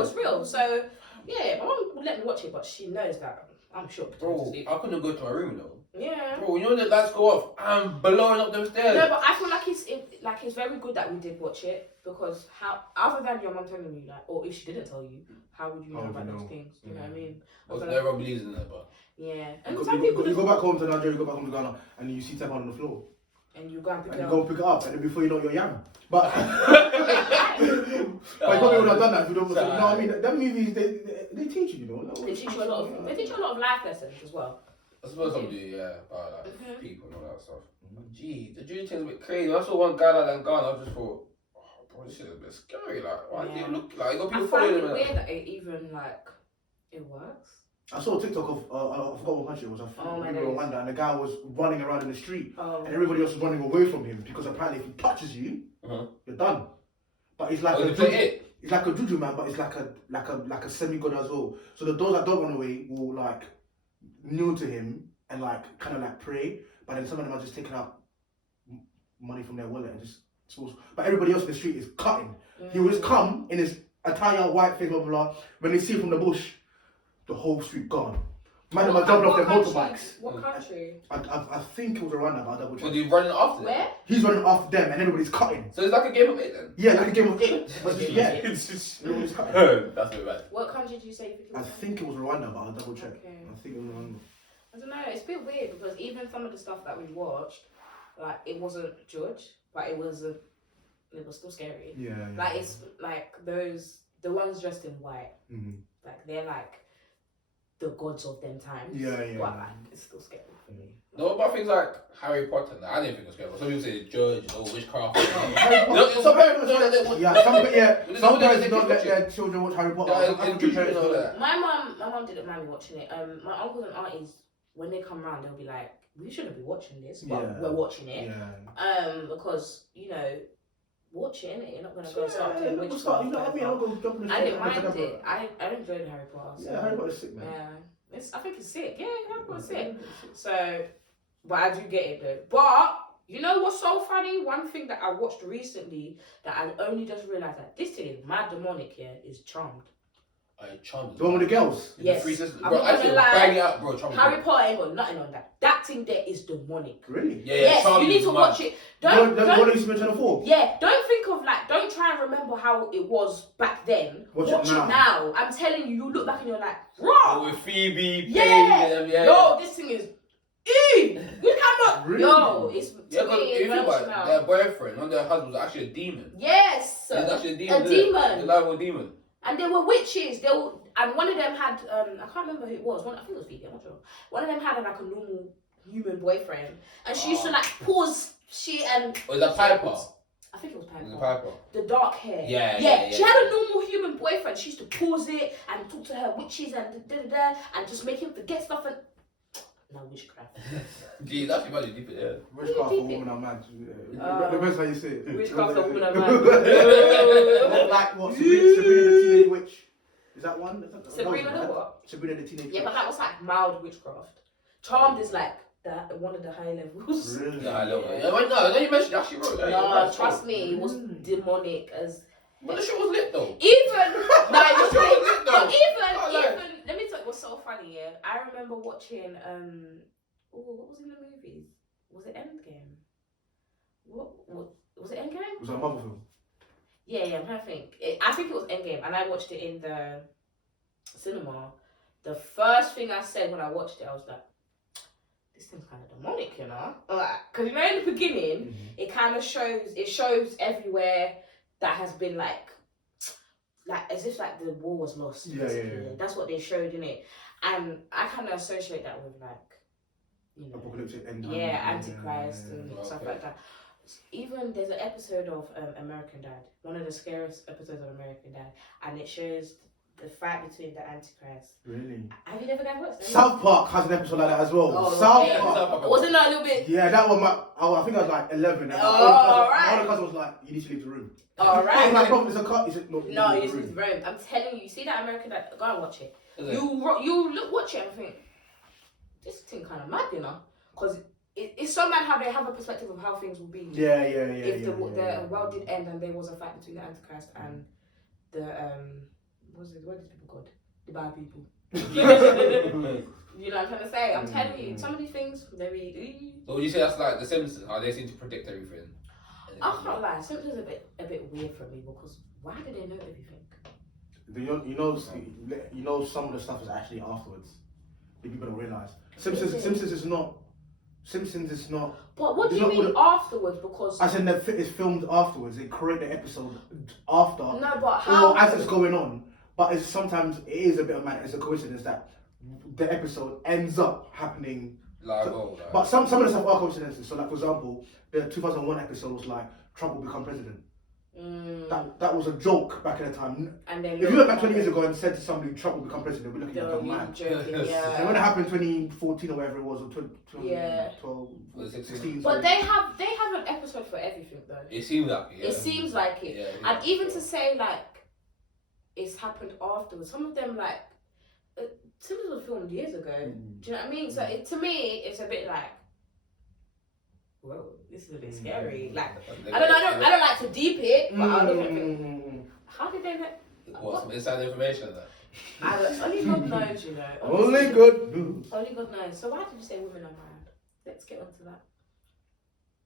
It's real. So yeah, my mum would let me watch it, but she knows that I'm shocked. Bro, I couldn't go to my room though. Yeah. Bro, you know when the lights go off, I'm blowing up them stairs. No, but I feel like it's very good that we did watch it, because how, other than your mum telling you, like, or if she didn't tell you, how would you know about those things? You know what I mean? Everyone believes in that, but yeah. And Because some people you go back home to Nigeria, you go back home to Ghana, and you see £10 on the floor. And you go and pick And it you up. go and pick it up, and then before you know it, you're yam. But you probably would have done that if you don't. You know what I mean? Them movies, they teach you, you know. They teach you a lot of life lessons as well. I suppose some do, yeah, about like people and all that stuff. Gee, the Juju thing's a bit crazy. I saw one guy like that in Ghana, I just thought, bro, this shit is a bit scary. Like, why do you look like you got people I find following it him? weird that it even it works. I saw a TikTok of, I forgot what country it was, Rwanda, and the guy was running around in the street, and everybody else was running away from him, because apparently if he touches you, you're done. But it's like it's like a juju man, but it's like a semi-god as well. So those that don't run away will like kneel to him and like kind of like pray, but then some of them are just taking out money from their wallet and just but everybody else in the street is cutting. He will just come in his attire, white face, blah blah blah. When they see him from the bush, the whole street gone. Man, them are jumping off their motorbikes. What country? I think it was Rwanda, but I'll double check. But he's running after them? Where? He's running after them and everybody's cutting. So it's like a game of it then? Yeah, like a game of it. But yeah, It's just... everybody's cutting. That's a bit bad. What country did you say? I think it was Rwanda, but I'll double check. Okay. I think it was Rwanda. I don't know, it's a bit weird, because even some of the stuff that we watched, like, it wasn't judged, but it was still scary. Yeah. Like, it's like the ones dressed in white, like, they're like the gods of them times. Yeah. But like, it's still scary for me. No, about things like Harry Potter. I didn't think it was scary. Some people say Judge or Witchcraft. Some parents don't let their children watch Harry Potter. My mum didn't mind me watching it. My uncles and aunties, when they come round, they'll be like, we shouldn't be watching this, but we're watching it. Yeah. Because, you know, watch it, innit? You're not gonna go start doing Witchcraft. You know what I mean? I'll go jump in the I didn't mind it. I enjoyed Harry Potter. So. Yeah, Harry Potter's sick, man. Yeah, I think it's sick. Yeah, Harry Potter's sick. So, but I do get it though. But You know what's so funny? One thing that I watched recently that I only just realised that this thing is mad demonic here is Charmed. Charmed. The one with the girls? Yes. The 3 sisters. I'm Bro, not I gonna said lie. bang it out, bro. Charmed. Harry Potter ain't got nothing on that. That thing there is demonic. Really? Yeah, Yes, Charmed you need is to mad. watch it. The one that used to be on Channel 4? Yeah, don't think of like, don't try and remember how it was back then. Watch Watch it it now. I'm telling you, you look back and you're like, Oh, raw. with Phoebe, Yeah. Paige, and them, yeah. Yo, this thing is. You cannot. Really? Yo, it's Yeah, to because me, if you think about it, emotional. their boyfriend, one of their husbands was actually a demon. Yes. He's actually a demon. A demon. He's like a demon. And they were witches. They were, and one of them had I can't remember who it was. I think it was Phoebe. I'm not sure. One of them had like a normal human boyfriend, and she used to like pause shit and. Was that Piper? I think it was Piper. Was it Piper? The dark hair. Yeah. She had a normal human boyfriend. She used to pause it and talk to her witches and and just make him forget stuff and. No, witchcraft. Gee, that's actually deep, yeah. Witchcraft for women are mad. The best how you say it. Witchcraft for women are Not like what? Sabrina the Teenage Witch. Is that one? Sabrina the what? Sabrina the Teenage Witch. Yeah, but that was like mild witchcraft. Charmed is like one of the high levels. Really? Yeah, I love it. Yeah, wait, no, you mentioned that she wrote that. No, trust me, it was demonic as. But the show was lit though. Even The show was lit though. but even let me tell you what's so funny. Yeah, I remember watching what was in the movies? Was it Endgame? What was it Endgame? Was that a Marvel film? Yeah, I'm trying to think. I think it was Endgame, and I watched it in the cinema. The first thing I said when I watched it, I was like, "This thing's kind of demonic, you know?" Because you know, in the beginning, it kind of shows everywhere that has been like as if like the war was lost. Yeah. That's what they showed in it, and I kind of associate that with like, you know, Apocalyptic end. Antichrist and stuff Okay. like that. Even there's an episode of American Dad, one of the scariest episodes of American Dad, and it shows the fight between the Antichrist. Really? Have you never guys watched it? South Park has an episode like that as well. Oh, South yeah. Park. Wasn't that a little bit? Yeah, that one. I think I was like 11. And Oh, my right. older cousin was like, "You need to leave the room." All I was like, right. "Bro, it's a cut." He said, "No, No, you it's need to leave the room." room. I'm telling you, see that American Dad? Go and watch it. Is it? You look, watch it and think, this thing kind of mad, you know? Because it's so mad how they have a perspective of how things will be. Yeah. If the world did end and there was a fight between the Antichrist and the what is people called? The bad people. You know what I'm trying to say? I'm telling you, some of these things very. So would you say that's like The Simpsons, how they seem to predict everything? I can't lie. Simpsons is a bit weird for me because why do they know everything? You know, some of the stuff is actually afterwards. People don't realize. Simpsons is not. But what do you mean afterwards? Because I said that it's filmed afterwards. They create the episode after. No, but how? Or as it's going on. But it's sometimes it is a bit of it's a coincidence that the episode ends up happening. But some of the stuff are coincidences. So like for example, the 2001 episode was like Trump will become president. That was a joke back in the time. And then if you went back 20 years ago and said to somebody Trump will become president, we're looking like a man. Yeah. And when it happened 2014 or whatever it was, or 2012, 16. But they have an episode for everything though. It seems like it. Yeah. It seems like it. Yeah, and even to say like it's happened afterwards, some of them like Simpsons was filmed years ago. Do you know what I mean? So to me, it's a bit like, whoa, this is a bit scary. Like I don't like to deep it, but I look at it. How did they know? What, some inside information there? Only God knows, you know. Only good news. Only God knows. So why did you say women are mad? Let's get onto that.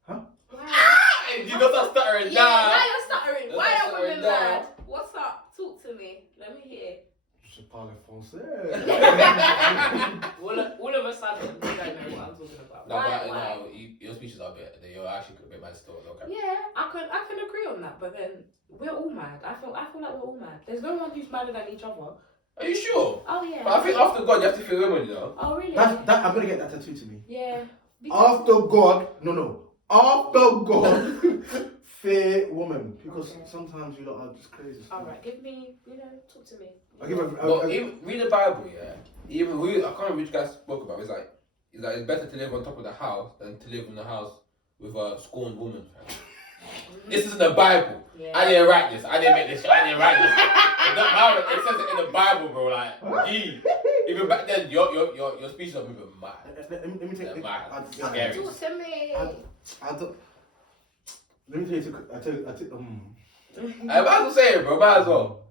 Huh? Why? You got that stuttering Yeah, now. now you're stuttering. Why are women Stuttering down. mad? What's up? Talk to me. Let me hear. Je parle français. all of a sudden, you don't know what I'm talking about. No, Why? but no, your speeches are a bit. You're actually a bit mad still. Okay. Yeah, I can agree on that, but then we're all mad. I feel like we're all mad. There's no one who's madder than each other. Are you sure? Oh yeah. But I think after God, you have to feel women, you know. Oh really? I'm gonna get that tattooed to me. Yeah. After God, no. After God, fear woman. Because sometimes you lot are just crazy. Alright, give me, talk to me. I give Even read the Bible, yeah. Even I can't remember which guy spoke about. It's like it's better to live on top of the house than to live in the house with a scorned woman. This is in the Bible. Yeah. I didn't write this. I didn't make this shit. I didn't write this. It says it in the Bible, bro. Like, gee. Even back then, your speeches are moving mad. Let me take They're it. mad. Talk to me. I don't. Let me tell you. I might as well say it, bro. Might as well.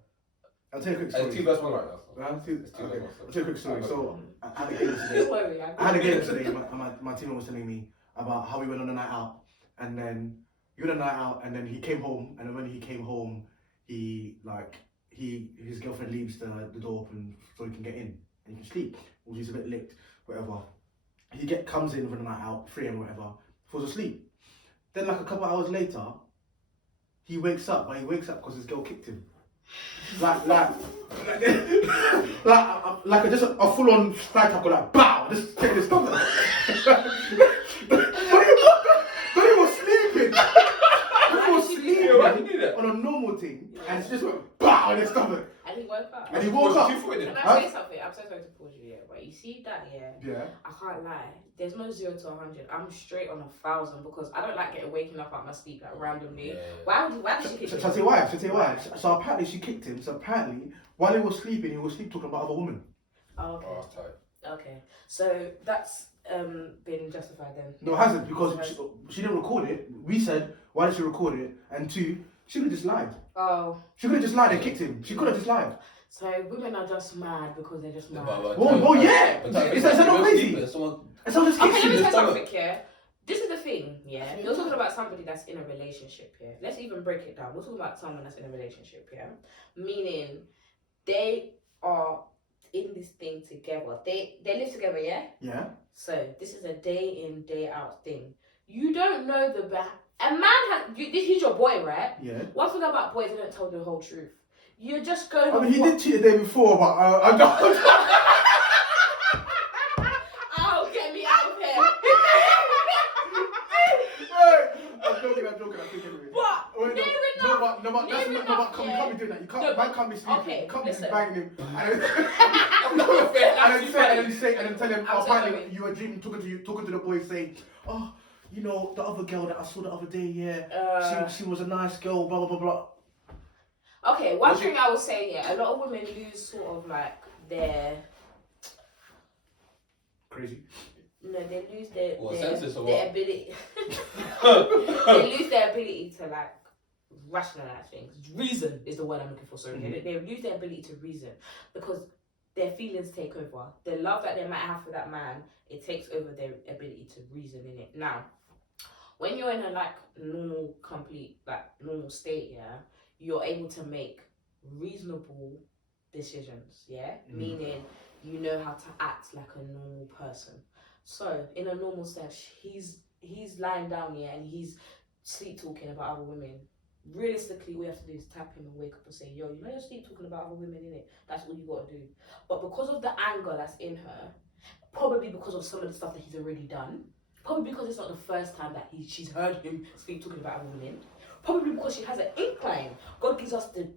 I'll tell you a quick It's story. 2 verse 1 right now. I'll tell you a quick story. So I had a game today. Don't worry. I had a game today. My teammate was telling me about how he went on a night out, and then he went on a night out, and then he came home, and then when he came home, his girlfriend leaves the door open so he can get in and he can sleep, or he's a bit licked, whatever. He comes in for the night out, 3 a.m. whatever, falls asleep. Then like a couple of hours later, he wakes up, but he wakes up because his girl kicked him. Like just a full-on strike tackle, like bow, just taking his stomach. But he was sleeping. Why did you do that? On a normal thing, and she just went bow in his stomach. And he woke up. And he woke up. Can I say something? I'm so sorry to pause you, but you see that, Yeah. I can't lie. There's no 0 to 100. I'm straight on 1,000 because I don't like waking up out my sleep like randomly. Yeah. Why did she kick him? I'll tell you why. So apparently she kicked him. So apparently while he was sleeping, he was sleep talking about other women. Oh, okay. Oh, that's tight. Okay. So that's been justified then. No, it hasn't, because she didn't record it. We said, why did she record it? And 2, she could have just lied. Oh. She could have just lied and kicked him. She could have just lied. So women are just mad because they're just mad. Oh yeah! Is that not crazy? It's not just Okay, let me kicks say you. something here. This is the thing, yeah. You're talking about somebody that's in a relationship here. Let's even break it down. We're talking about someone that's in a relationship here. Meaning they are in this thing together. They live together, yeah? Yeah. So this is a day in, day out thing. You don't know the a man he's your boy, right? Yeah. One thing about boys, they don't tell the whole truth. You're just going. I mean, he did cheat the day before, but I don't. Oh, get me out of here! I'm joking. What? Wait, Near enough. No, but you can't be doing that. You can't. Man can't be sleeping. Okay, You can't be listen. banging him. And then tell him, I'm so apparently sorry. you were dreaming, talking to the boy, saying, oh, you know, the other girl that I saw the other day, yeah, she was a nice girl, blah blah blah blah. Okay, one thing I would say, yeah, a lot of women lose sort of like their. Crazy. No, they lose their their ability. They lose their ability to like rationalize things. Reason is the word I'm looking for. Sorry, they lose their ability to reason because their feelings take over. The love that they might have for that man, it takes over their ability to reason in it. Now, when you're in a like normal, complete like normal state, yeah, you're able to make reasonable decisions. Yeah, meaning you know how to act like a normal person. So in a normal sense, he's lying down here and he's sleep talking about other women. Realistically, all we have to do is tap him and wake up and say, yo, you know you're sleep talking about other women, innit? That's all you gotta do. But because of the anger that's in her, probably because of some of the stuff that he's already done, probably because it's not the first time that she's heard him speak talking about other women, probably because she has an incline. God gives us the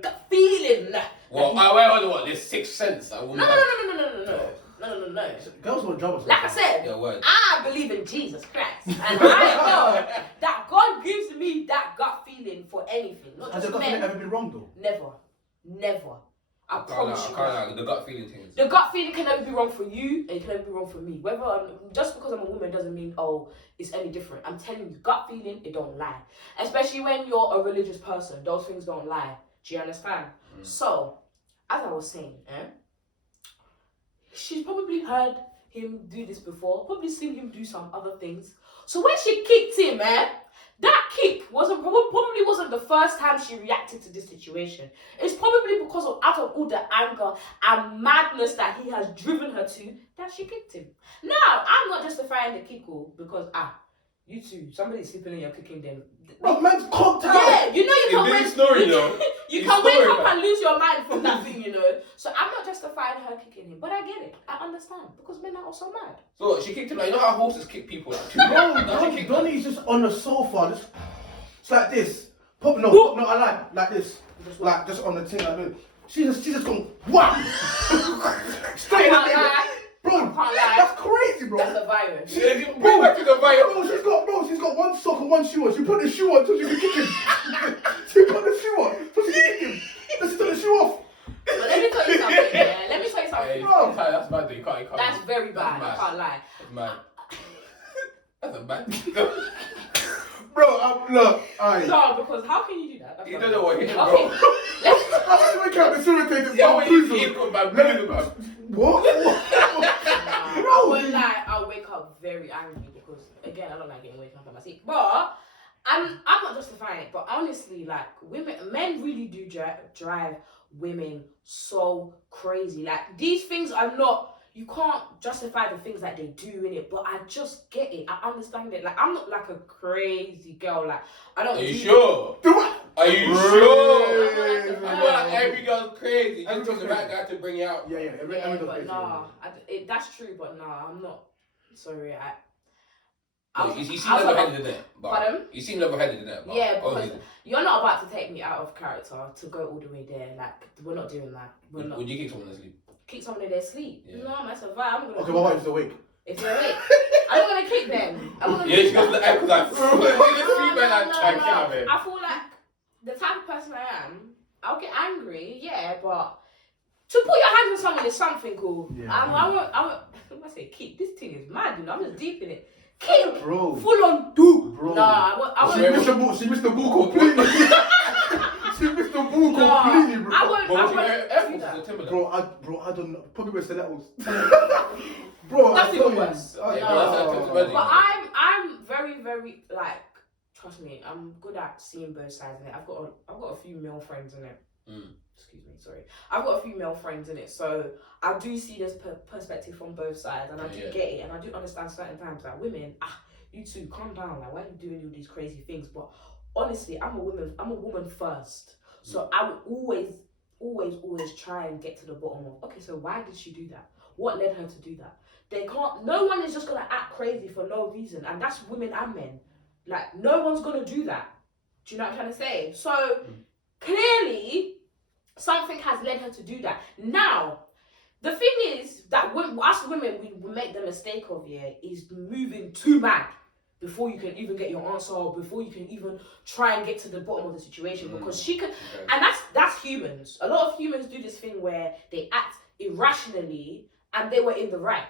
gut feeling. Well, what? There's 6 cents that woman. No. Girls want drama. Like I said, Yeah, word. I believe in Jesus Christ, and I know that God gives me that gut feeling for anything. Not Has just your gut feeling men. ever been wrong though? Never. I promise you. The gut feeling thing. The gut feeling can never be wrong for you, and it can never be wrong for me. Just because I'm a woman doesn't mean it's any different. I'm telling you, gut feeling, it don't lie. Especially when you're a religious person, those things don't lie. Do you understand? So, as I was saying, she's probably heard him do this before, probably seen him do some other things. So when she kicked him, that kick probably wasn't the first time she reacted to this situation. It's probably because of out of all the anger and madness that he has driven her to that she kicked him. Now, I'm not justifying the kick because you two, somebody's sleeping and you're kicking them. Bro, man's cocked out. Yeah, you know you In can this wake story, though. you His can wake story, up man. and lose your mind from that thing, you know. So I'm not justifying her kicking him, but I get it. I understand because men are also mad. So she kicked him like, you know how horses kick people? Like, Donnie's just on the sofa, it's like this. I like this. Like just on the thing like this. She's just gone wham! Straight in the thing. Bro, that's crazy, bro. That's a virus. Bring back to the vibe. She's got one sock and one shoe on. She put the shoe on so she can kick him. She put the shoe on so she can kick him. Then she took the shoe off. But let me tell you something, yeah. Let me tell you something. Bro, That's bad. You can't. That's very bad. mad. I can't lie. That's mad. That's a bad. Bro, look, aye. No, because how can you do that? That's You not- don't know what he did, Okay, bro. let's. I wake up and irritated. Yeah, what you eat from my blue, man. What? I won't lie. I'll wake up very angry because again, I don't like getting waken up on my seat. But I'm not justifying it. But honestly, like men really do drive women so crazy. Like these things are not. You can't justify the things that they do in it, but I just get it. I understand it. Like I'm not like a crazy girl. Like I don't. Are you sure? Are you sure? I feel like every girl's crazy. Just because the right guy to bring you out. Yeah, Yeah, but nah, that's true. But nah, I'm not. Sorry, You seem level-headed in it. Pardon? You seem level-headed in it. Yeah, because you're not about to take me out of character to go all the way there. Like we're not doing that. We're not. Would you kick someone asleep? Kick someone in their sleep? Yeah. No, that's a vibe. I'm gonna. Okay, what about if they're awake? If they're awake, I'm not gonna kick them. I'm not gonna. Yeah, she goes to the egg because No, I feel like the type of person I am, I'll get angry, yeah, but to put your hands on someone is something cool. Yeah. I say kick. This thing is mad, you know. I'm just deep in it. Kick, Bro. full on do. Bro. Nah, I She won't. missed the ball completely. She missed the ball completely, bro. I won't do that. Bro, I don't know. Probably with stilettos. Bro, That's I even tell you. worse. But I'm very, very like. Trust me, I'm good at seeing both sides in it. I've got a few male friends in it. Excuse me, sorry. I've got a few male friends in it, so I do see this perspective from both sides, and I do get it, and I do understand certain times that women, you two, calm down. Like, why are you doing all these crazy things? But honestly, I'm a woman first, so I would always try and get to the bottom of. Okay, so why did she do that? What led her to do that? No one is just gonna act crazy for no reason, and that's women and men. Like, no one's gonna do that. Do you know what I'm trying to say? So, clearly, something has led her to do that. Now, the thing is that us women, we make the mistake of, is moving too mad before you can even get your answer, or before you can even try and get to the bottom of the situation. Because she can, and that's humans. A lot of humans do this thing where they act irrationally and they were in the right.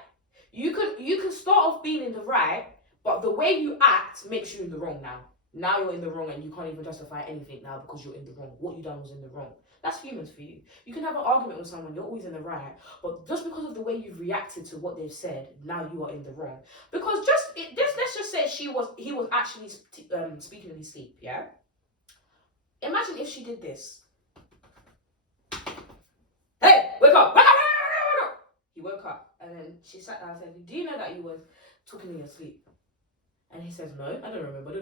You can start off being in the right, but the way you act makes you in the wrong now. Now you're in the wrong and you can't even justify anything now because you're in the wrong. What you done was in the wrong. That's humans for you. You can have an argument with someone, you're always in the right, but just because of the way you've reacted to what they've said, now you are in the wrong. Because let's just say he was actually speaking in his sleep, yeah? Imagine if she did this. Hey, wake up! He woke up and then she sat down and said, do you know that you were talking in your sleep? And he says, no, I don't remember.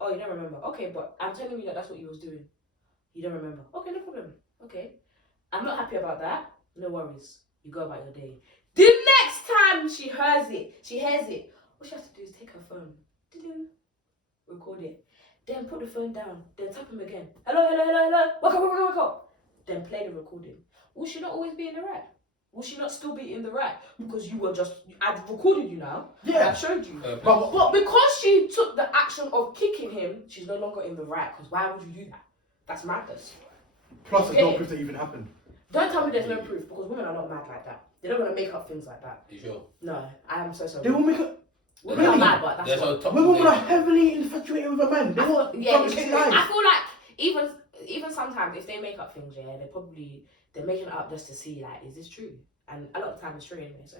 Oh, you don't remember? Okay, but I'm telling you that that's what you was doing. You don't remember? Okay, no problem. Okay. I'm not happy about that. No worries. You go about your day. The next time she hears it, all she has to do is take her phone, record it, then put the phone down, then tap him again. Hello. Wake up. Then play the recording. Will she not always be in the right? Will she not still be in the right? Because I've recorded you now. Yeah. I've showed you. But because she took the action of kicking him, she's no longer in the right. Because why would you do that? That's madness. plus, there's no proof that even happened. Don't tell me there's no proof, because women are not mad like that. They're not going to make up things like that. You sure? No, I am so sorry. They will make it. Women are mad, but that's what. Women are heavily infatuated with a man. They will it's true. I feel like even sometimes if they make up things, they're making it up just to see, like, is this true? And a lot of the time it's true anyway, so.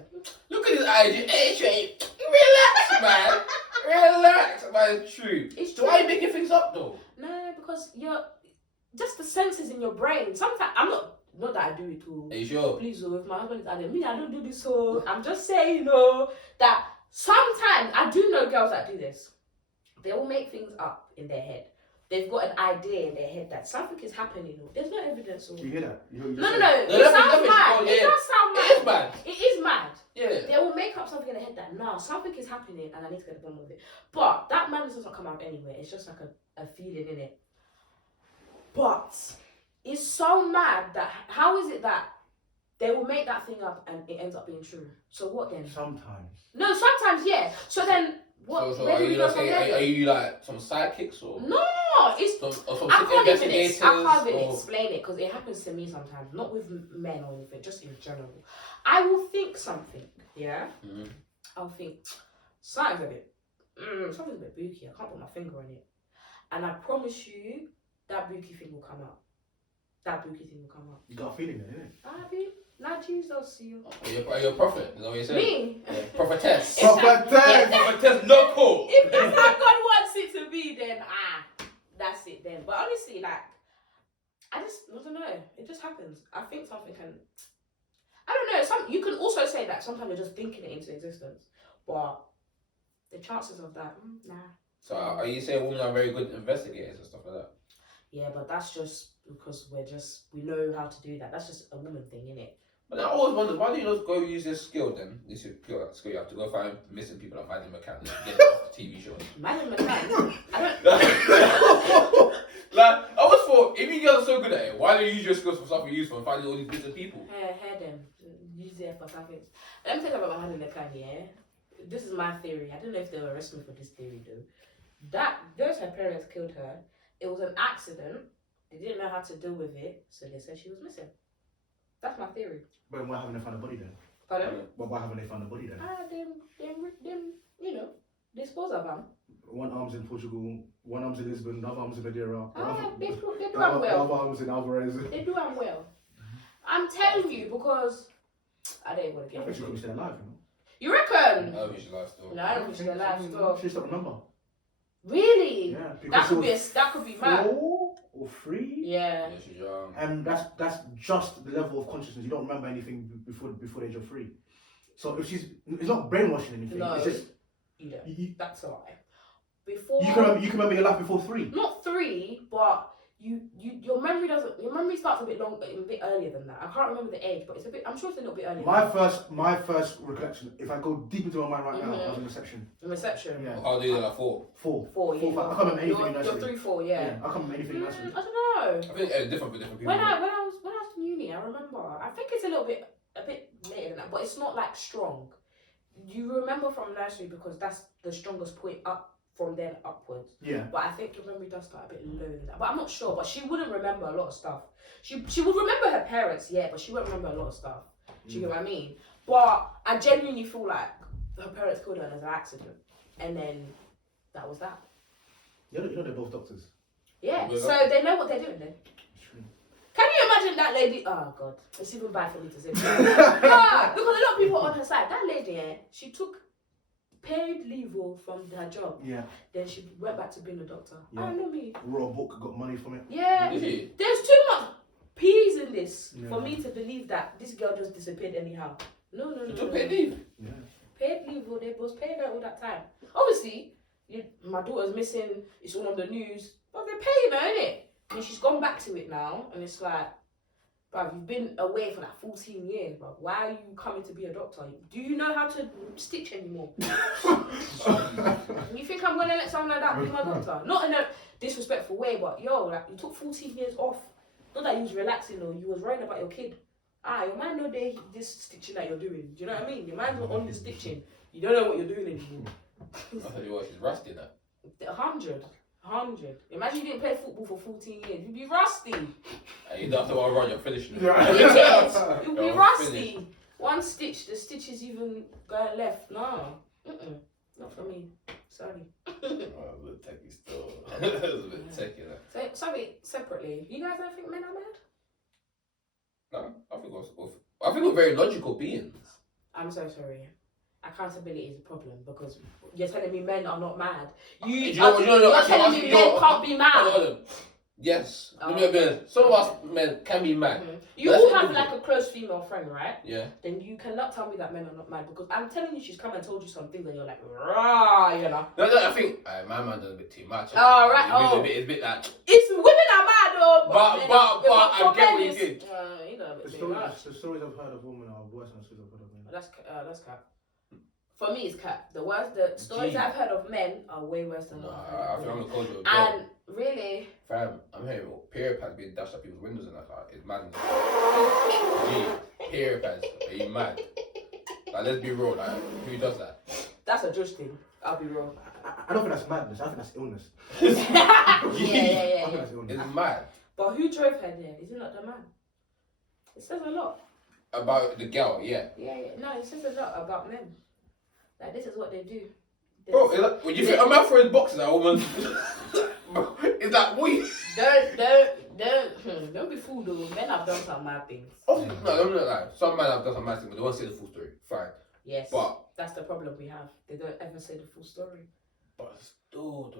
Look at his IG. Hey, Shay, relax, man. Relax, man. It's true. It's So true. why are you making things up, though? No, because you're just the senses in your brain. Sometimes I'm not that I do it all. Are you sure? Please, if my husband is at me, I don't do this. So I'm just saying, that sometimes I do know girls that do this. They will make things up in their head. They've got an idea in their head that something is happening. There's no evidence. Do you hear that? No. It sounds mad. It does sound mad. It is mad. It is mad. Yeah. They will make up something in their head that, no, something is happening and I need to get the bottom of it. But that madness doesn't come out anywhere. It's just like a feeling in it. But it's so mad that, how is it that they will make that thing up and it ends up being true? So what then? Sometimes. No, sometimes, yeah. So then, What? So Where are do you we gonna go from say? there? Are you like some sidekicks or No, it's. some I can't investigators? even or... explain it because it happens to me sometimes, not with men or anything, just in general. I will think something, yeah? Mhm. I'll think, something's a bit booky, I can't put my finger on it. And I promise you, that booky thing will come out. You got a feeling there, innit? Ah, babe, not Jesus, you. Are you a prophet? Is that what you said? Me? Yeah. Prophetess. Prophetess! Local. If that's how God wants it to be, then that's it then. But honestly, like, I don't know. It just happens. I think something can. I don't know. You can also say that sometimes you're just thinking it into existence, but the chances of that, nah. So are you saying women are very good investigators and stuff like that? Yeah, but that's just because we know how to do that. That's just a woman thing, innit? But I always wondered, why do you not go use this skill then? This is pure skill. You have to go find missing people and find them account and get them off the TV shows. Man McCann? I don't. Like, I always thought, if you guys are so good at it, why don't you use your skills for something useful and finding all these missing people? Hair them. Use it for something. Let me tell you about Man McCann, yeah? This is my theory. I don't know if they'll arrest me for this theory though. Those her parents killed her. It was an accident. They didn't know how to deal with it, so they said she was missing. That's my theory. But why haven't they found the body then? Pardon? Well, why haven't they found the body then? Them, dispose of them. One arm's in Portugal, one arm's in Lisbon, the other arm's in Madeira. They do The them well. other arm's in Alvarez. They do them well. I'm telling you because I don't even want to I get think she's into gonna it. stay alive, you know? You reckon? I don't think she's alive still. No, I don't think she's alive still. She just don't remember. Really? Yeah, That because could be mad. 4 or 3. Yeah. Yeah, she's young. And that's just the level of consciousness. You don't remember anything before the age of 3. So if it's not brainwashing anything. No, it's just you don't. you That's a lie. Before can remember your life before 3. not 3, but your memory starts a bit earlier than that. I can't remember the age, but I'm sure it's a little bit earlier. My first recollection, if I go deep into my mind right now, was in reception. Reception. Yeah. How do you do like 4? 4. 4, yeah. 4, 5. I can't remember anything in You're nursery. 3, 4, yeah. I can't remember anything in nursery. I don't know. I think it's different for different people. When I was in uni, I remember. I think it's a bit later than that, but it's not like strong. You remember from nursery because that's the strongest point up from then upwards. Yeah. But I think your memory does start a bit lower than that. But I'm not sure. But she wouldn't remember a lot of stuff. She would remember her parents, yeah, but she won't remember a lot of stuff. Do you get what I mean? But I genuinely feel like her parents killed her as an accident, and then that was that. You know they're both doctors. Yeah. Yeah. So they know what they're doing then. Can you imagine that lady? Oh God, it's even bad for me to say. Because a lot of people on her side. That lady, she took paid leave from her job. Yeah. Then she went back to being a doctor. Yeah. I know me. Wrote a book, got money from it. Yeah. Did she? There's too much peas in this for Yeah. me to believe that this girl just disappeared anyhow. No. She took paid leave. Yeah. Paid leave, they was paying her all that time. Obviously, my daughter's missing. It's all on the news, but they're paying her, innit? And she's gone back to it now, and it's like, bruv, you've been away for like 14 years, bruv. Why are you coming to be a doctor? Do you know how to stitch anymore? You think I'm gonna let someone like that be my doctor? Not in a disrespectful way, but yo, like you took 14 years off. Not that you was relaxing or you was worrying about your kid. Your man know this stitching that you're doing. Do you know what I mean? Your man's not on the stitching. You don't know what you're doing anymore. I'll tell you what, she's rusty in that. 100. Imagine you didn't play football for 14 years. You'd be rusty. You don't have to run, you're finishing. You'd be rusty. One stitch, the stitch is even going left. No. Not for me. Sorry. Oh, a bit techie still. It's a bit techie, that. So, sorry, separately. You guys don't think men are mad? No, I think we're very logical beings. I'm so sorry. Accountability is a problem because you're telling me men are not mad. You're telling me men can't be mad. Yes. Some of us men can be mad. You all have like a close female friend, right? Yeah. Then you cannot tell me that men are not mad because I'm telling you she's come and told you some things and you're like, rah, you know. No, I think my man does a bit too much. Oh, right. It's a bit like. It's women are mad though. But I get what you did. You know, a bit too much. The stories I've heard of women are worse than the stories I've heard of men. That's cap. For me, it's cap. The stories I've heard of men are way worse than what I've heard I of think I'm women. gonna call you a girl. And really, Fam, I'm hearing period pads being dashed at people's windows and that. Like, it's madness. Period pads. Are you mad? Like, let's be real. Like, who does that? that's a judge thing. I'll be wrong. I don't think that's madness. I think that's illness. yeah. I think that's illness. It's mad. But who drove her there? Is it not the man? It says a lot. About the girl, yeah. Yeah. No, it says a lot about men. Like, this is what they do. Bro, when you think a man throwing boxes at a woman, is that we? Don't be fooled though. Men have done some mad things. No, don't lie. Some men have done some mad things, but they won't say the full story. Fine. Yes. But that's the problem we have. They don't ever say the full story. But still,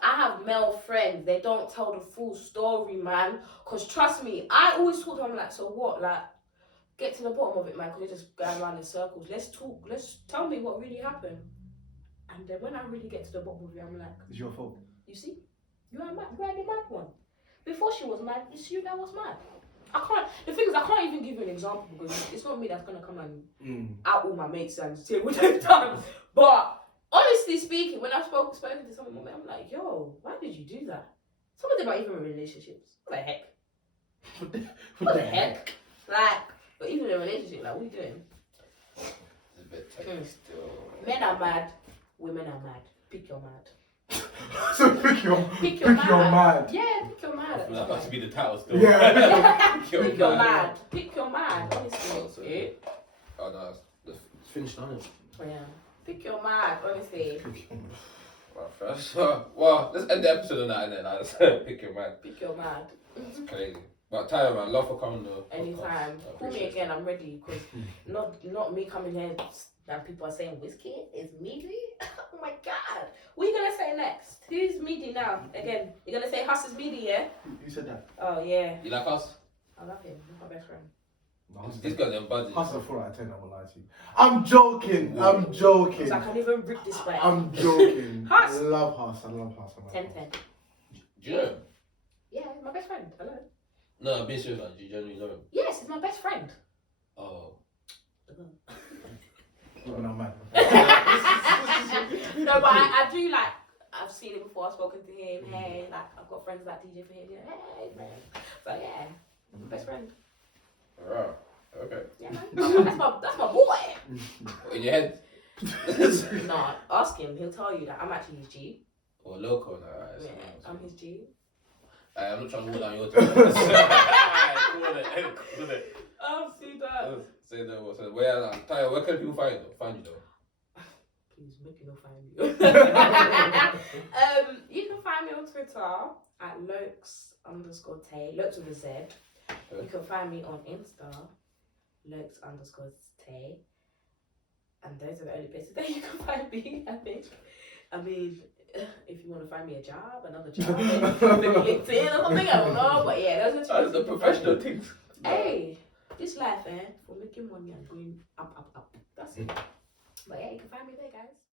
I have male friends. They don't tell the full story, man. Cause trust me, I always talk to them like, so what? Like, get to the bottom of it, man. Cause you're just going around in circles. Let's talk. Let's tell me what really happened. And then when I really get to the bottom of it, I'm like, it's your fault. You see, you are mad. You are the mad one. Before she was mad, it's you that was mad. I can't. The thing is, I can't even give you an example because it's not me that's gonna come and out all my mates and say what they've done. But honestly speaking, when I've spoken to some of my mates, I'm like, yo, why did you do that? Some of them are even in relationships. What the heck? What the heck? Like, but even in a relationship, like, what are you doing? it's a bit technical still. Men are mad. Women are mad. Pick your mad. So pick your mad. Yeah, pick your mad. That has to be the title still. Yeah. Pick your mad. Pick your mad. Honestly. Oh no, it's finished on it. Oh, yeah. Pick your mad. Honestly. Well, let's end the episode on that and then I'll just pick your man. Pick your mad. It's crazy. But Tyler, man, love for coming though. Anytime. Call me again. I'm ready. Because not me coming here that people are saying Wizkid is meaty. Oh my god. What are you gonna say next? Who's meaty now? Again, you're gonna say Huss is meaty, yeah? You said that. Oh yeah. You like us? I love him. He's my best friend. No, This guy's embodied. Huss a 4 out of 10, I won't lie to you. I'm joking. I'm joking. So I can even rip this back. I'm joking. Huss. I love Huss. 10-10. Do you know him? Yeah, he's my best friend. Hello. No, be serious, man. Do you genuinely know him? Yes, he's my best friend. Oh. When I'm mad. No, but I do like. I've seen him before. I've spoken to him. Hey, like I've got friends that DJ for him. Yeah, hey, man. So yeah, my best friend. Alright. Okay. Yeah, man. That's my boy. In your head? No, ask him. He'll tell you that I'm actually his G. Or local, no, alright. Yeah, I'm his G. I'm not trying to hold down your time. Cool it. I'm see that. Say that. So where can people find you though? Please make me not find you. You can find me on Twitter at Lokes_Tay. Lokes with a Z. You can find me on Insta, Lokes_Tay. And those are the only places that you can find me, I think. I mean, if you want to find me a job, another job, maybe LinkedIn or something, I don't know. But yeah, those are the professional things. Hey, this life, for making money and going up. That's it. But yeah, you can find me there, guys.